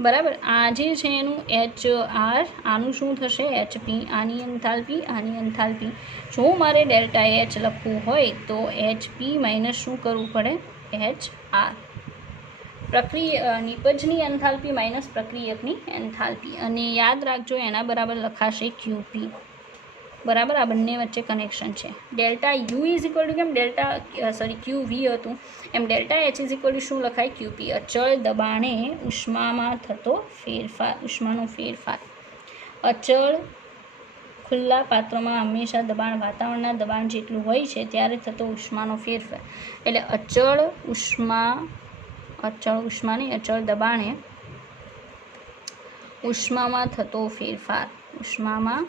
બરાબર. આ જે છે એનું એચ આર, આનું શું થશે? HP. આની એન્થાલ્પી, આની એન્થાલ્પી. જો મારે ડેલ્ટા એચ લખવું હોય તો HP માઇનસ શું કરવું પડે? HR. નિપજની એન્થાલ્પી માઇનસ પ્રક્રિયકની એન્થાલ્પી, અને યાદ રાખજો એના બરાબર લખાશે QP, બરાબર. આ બંને વચ્ચે કનેક્શન છે. Delta U is equal to કેમ QV હતું એમ delta H is equal to શું લખાય? QP. અચળ દબાણે ઉષ્મામાં થતો ફેરફાર, ઉષ્માનો ફેરફાર. અચળ ખુલ્લા પાત્રમાં હંમેશા દબાણ વાતાવરણના દબાણ જેટલું હોય છે ત્યારે થતો ઉષ્માનો ફેરફાર. એટલે અચળ દબાણે ઉષ્મામાં થતો ફેરફાર, ઉષ્મામાં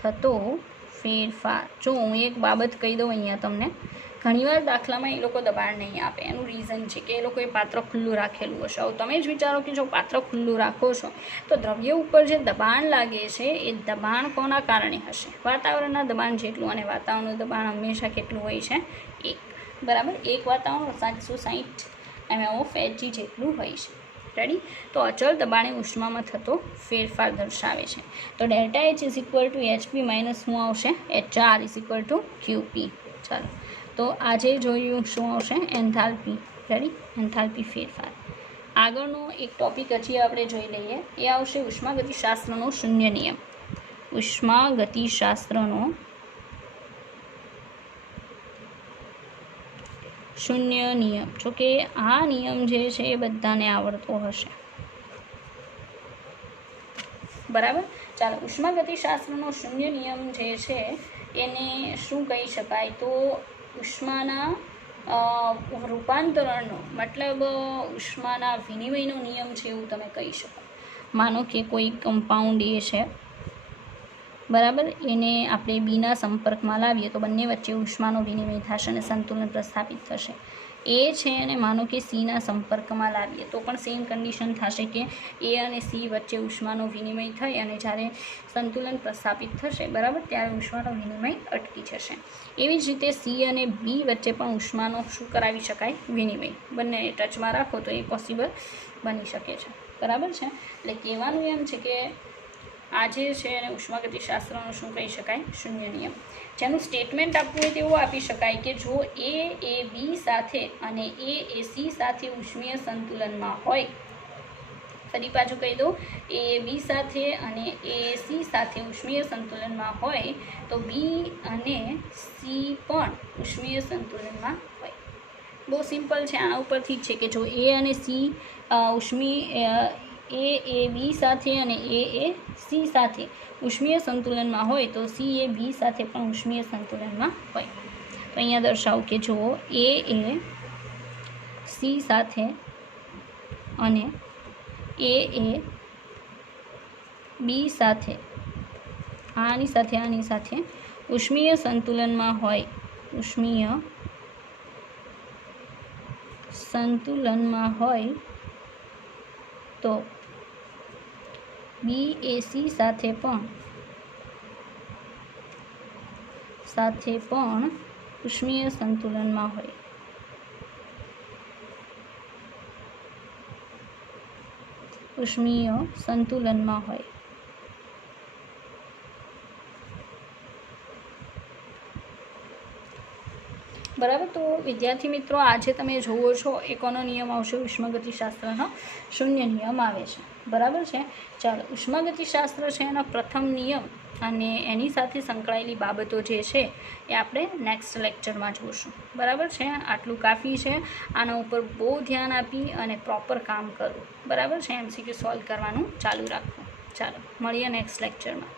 થતો ફેરફાર. જો હું એક બાબત કહી દઉં અહીંયા તમને, ઘણીવાર દાખલામાં એ લોકો દબાણ નહીં આપે. એનું રીઝન છે કે એ લોકોએ પાત્ર ખુલ્લું રાખેલું હશે. હવે તમે જ વિચારો કે જો પાત્ર ખુલ્લું રાખો છો તો દ્રવ્ય ઉપર જે દબાણ લાગે છે એ દબાણ કોના કારણે હશે? વાતાવરણના દબાણ જેટલું, અને વાતાવરણનું દબાણ હંમેશા કેટલું હોય છે? 1, બરાબર. 1 વાતાવરણ 760 mmHg જેટલું હોય છે. રેડી. તો અચળ દબાણે ઉષ્મામાં થતો ફેરફાર દર્શાવે છે. તો delta H is equal two HP minus શું આવશે? HR is equal two QP. ચાલો, તો આજે જોયું શું આવશે? એન્થાલ્પી. રેડી. એન્થાલ્પી ફેરફાર. આગળનો એક ટોપિક હજી આપણે જોઈ લઈએ, એ આવશે ઉષ્માગતિશાસ્ત્રનો શૂન્ય નિયમ. ઉષ્માગતિશાસ્ત્રનો શૂન્ય નિયમ. જો કે આ નિયમ જે છે એ બધાને આવડતો હશે, બરાબર. ચાલો, ઉષ્માગતિશાસ્ત્રનો શૂન્ય નિયમ જે છે એને શું કહી શકાય? તો ઉષ્માના રૂપાંતરણનો મતલબ ઉષ્માના વિનિમયનો નિયમ છે એવું તમે કહી શકો. માનો કે કોઈ કમ્પાઉન્ડ એ છે, બરાબર, એને આપણે બીના સંપર્કમાં લાવીએ તો બંને વચ્ચે ઉષ્માનો વિનિમય થશે અને સંતુલન પ્રસ્થાપિત થશે. એ છે અને માનો કે સીના સંપર્કમાં લાવીએ તો પણ સેમ કન્ડિશન થશે કે એ અને સી વચ્ચે ઉષ્માનો વિનિમય થઈ અને જ્યારે સંતુલન પ્રસ્થાપિત થશે, બરાબર, ત્યારે ઉષ્માનો વિનિમય અટકી જશે. એવી જ રીતે સી અને બી વચ્ચે પણ ઉષ્માનો શું કરાવી શકાય? વિનિમય. બંને ટચમાં રાખો તો એ પોસિબલ બની શકે છે, બરાબર છે. એટલે કહેવાનું એમ છે કે આજે છે અને ઉષ્માગતિશાસ્ત્રનો શું કહી શકાય? શૂન્ય નિયમ. જેનું સ્ટેટમેન્ટ આપવું હોય તેવું આપી શકાય કે જો એ બી સાથે અને એ સી સાથે ઉષ્મીય સંતુલનમાં હોય ફરી પાછું કહી દઉં, એ બી સાથે અને એ સી સાથે ઉષ્મીય સંતુલનમાં હોય તો બી અને સી પણ ઉષ્મીય સંતુલનમાં હોય. બહુ સિમ્પલ છે, આના ઉપરથી જ છે કે જો એ અને સી એ બી સાથે અને એ સી સાથે ઉષ્મીય સંતુલનમાં હોય તો સી એ બી સાથે પણ ઉષ્મીય સંતુલનમાં હોય. તો અહીંયા દર્શાવું કે જો એ સી સાથે અને એ બી સાથે આની સાથે ઉષ્મીય સંતુલનમાં હોય, ઉષ્મીય સંતુલનમાં હોય તો બી એ સી સાથે પણ ઉષ્મીય સંતુલનમાં હોય. ઉષ્મીય સંતુલનમાં હોય. બરાબર. તો વિદ્યાર્થી મિત્રો, આજે તમે જુઓ છો એ કોનો નિયમ આવશે? ઉષ્માગતિશાસ્ત્રનો 0 નિયમ આવે છે. બરાબર છે. ચાલો, ઉષ્માગતિશાસ્ત્ર છે એનો પ્રથમ નિયમ અને એની સાથે સંકળાયેલી બાબતો જે છે એ આપણે નેક્સ્ટ લેક્ચરમાં જોઈશું. બરાબર છે. આટલું કાફી છે. આના ઉપર બહુ ધ્યાન આપી અને પ્રોપર કામ કરવું. બરાબર છે. MCQ સોલ્વ કરવાનું ચાલુ રાખવું. ચાલો, મળીએ નેક્સ્ટ લેક્ચરમાં.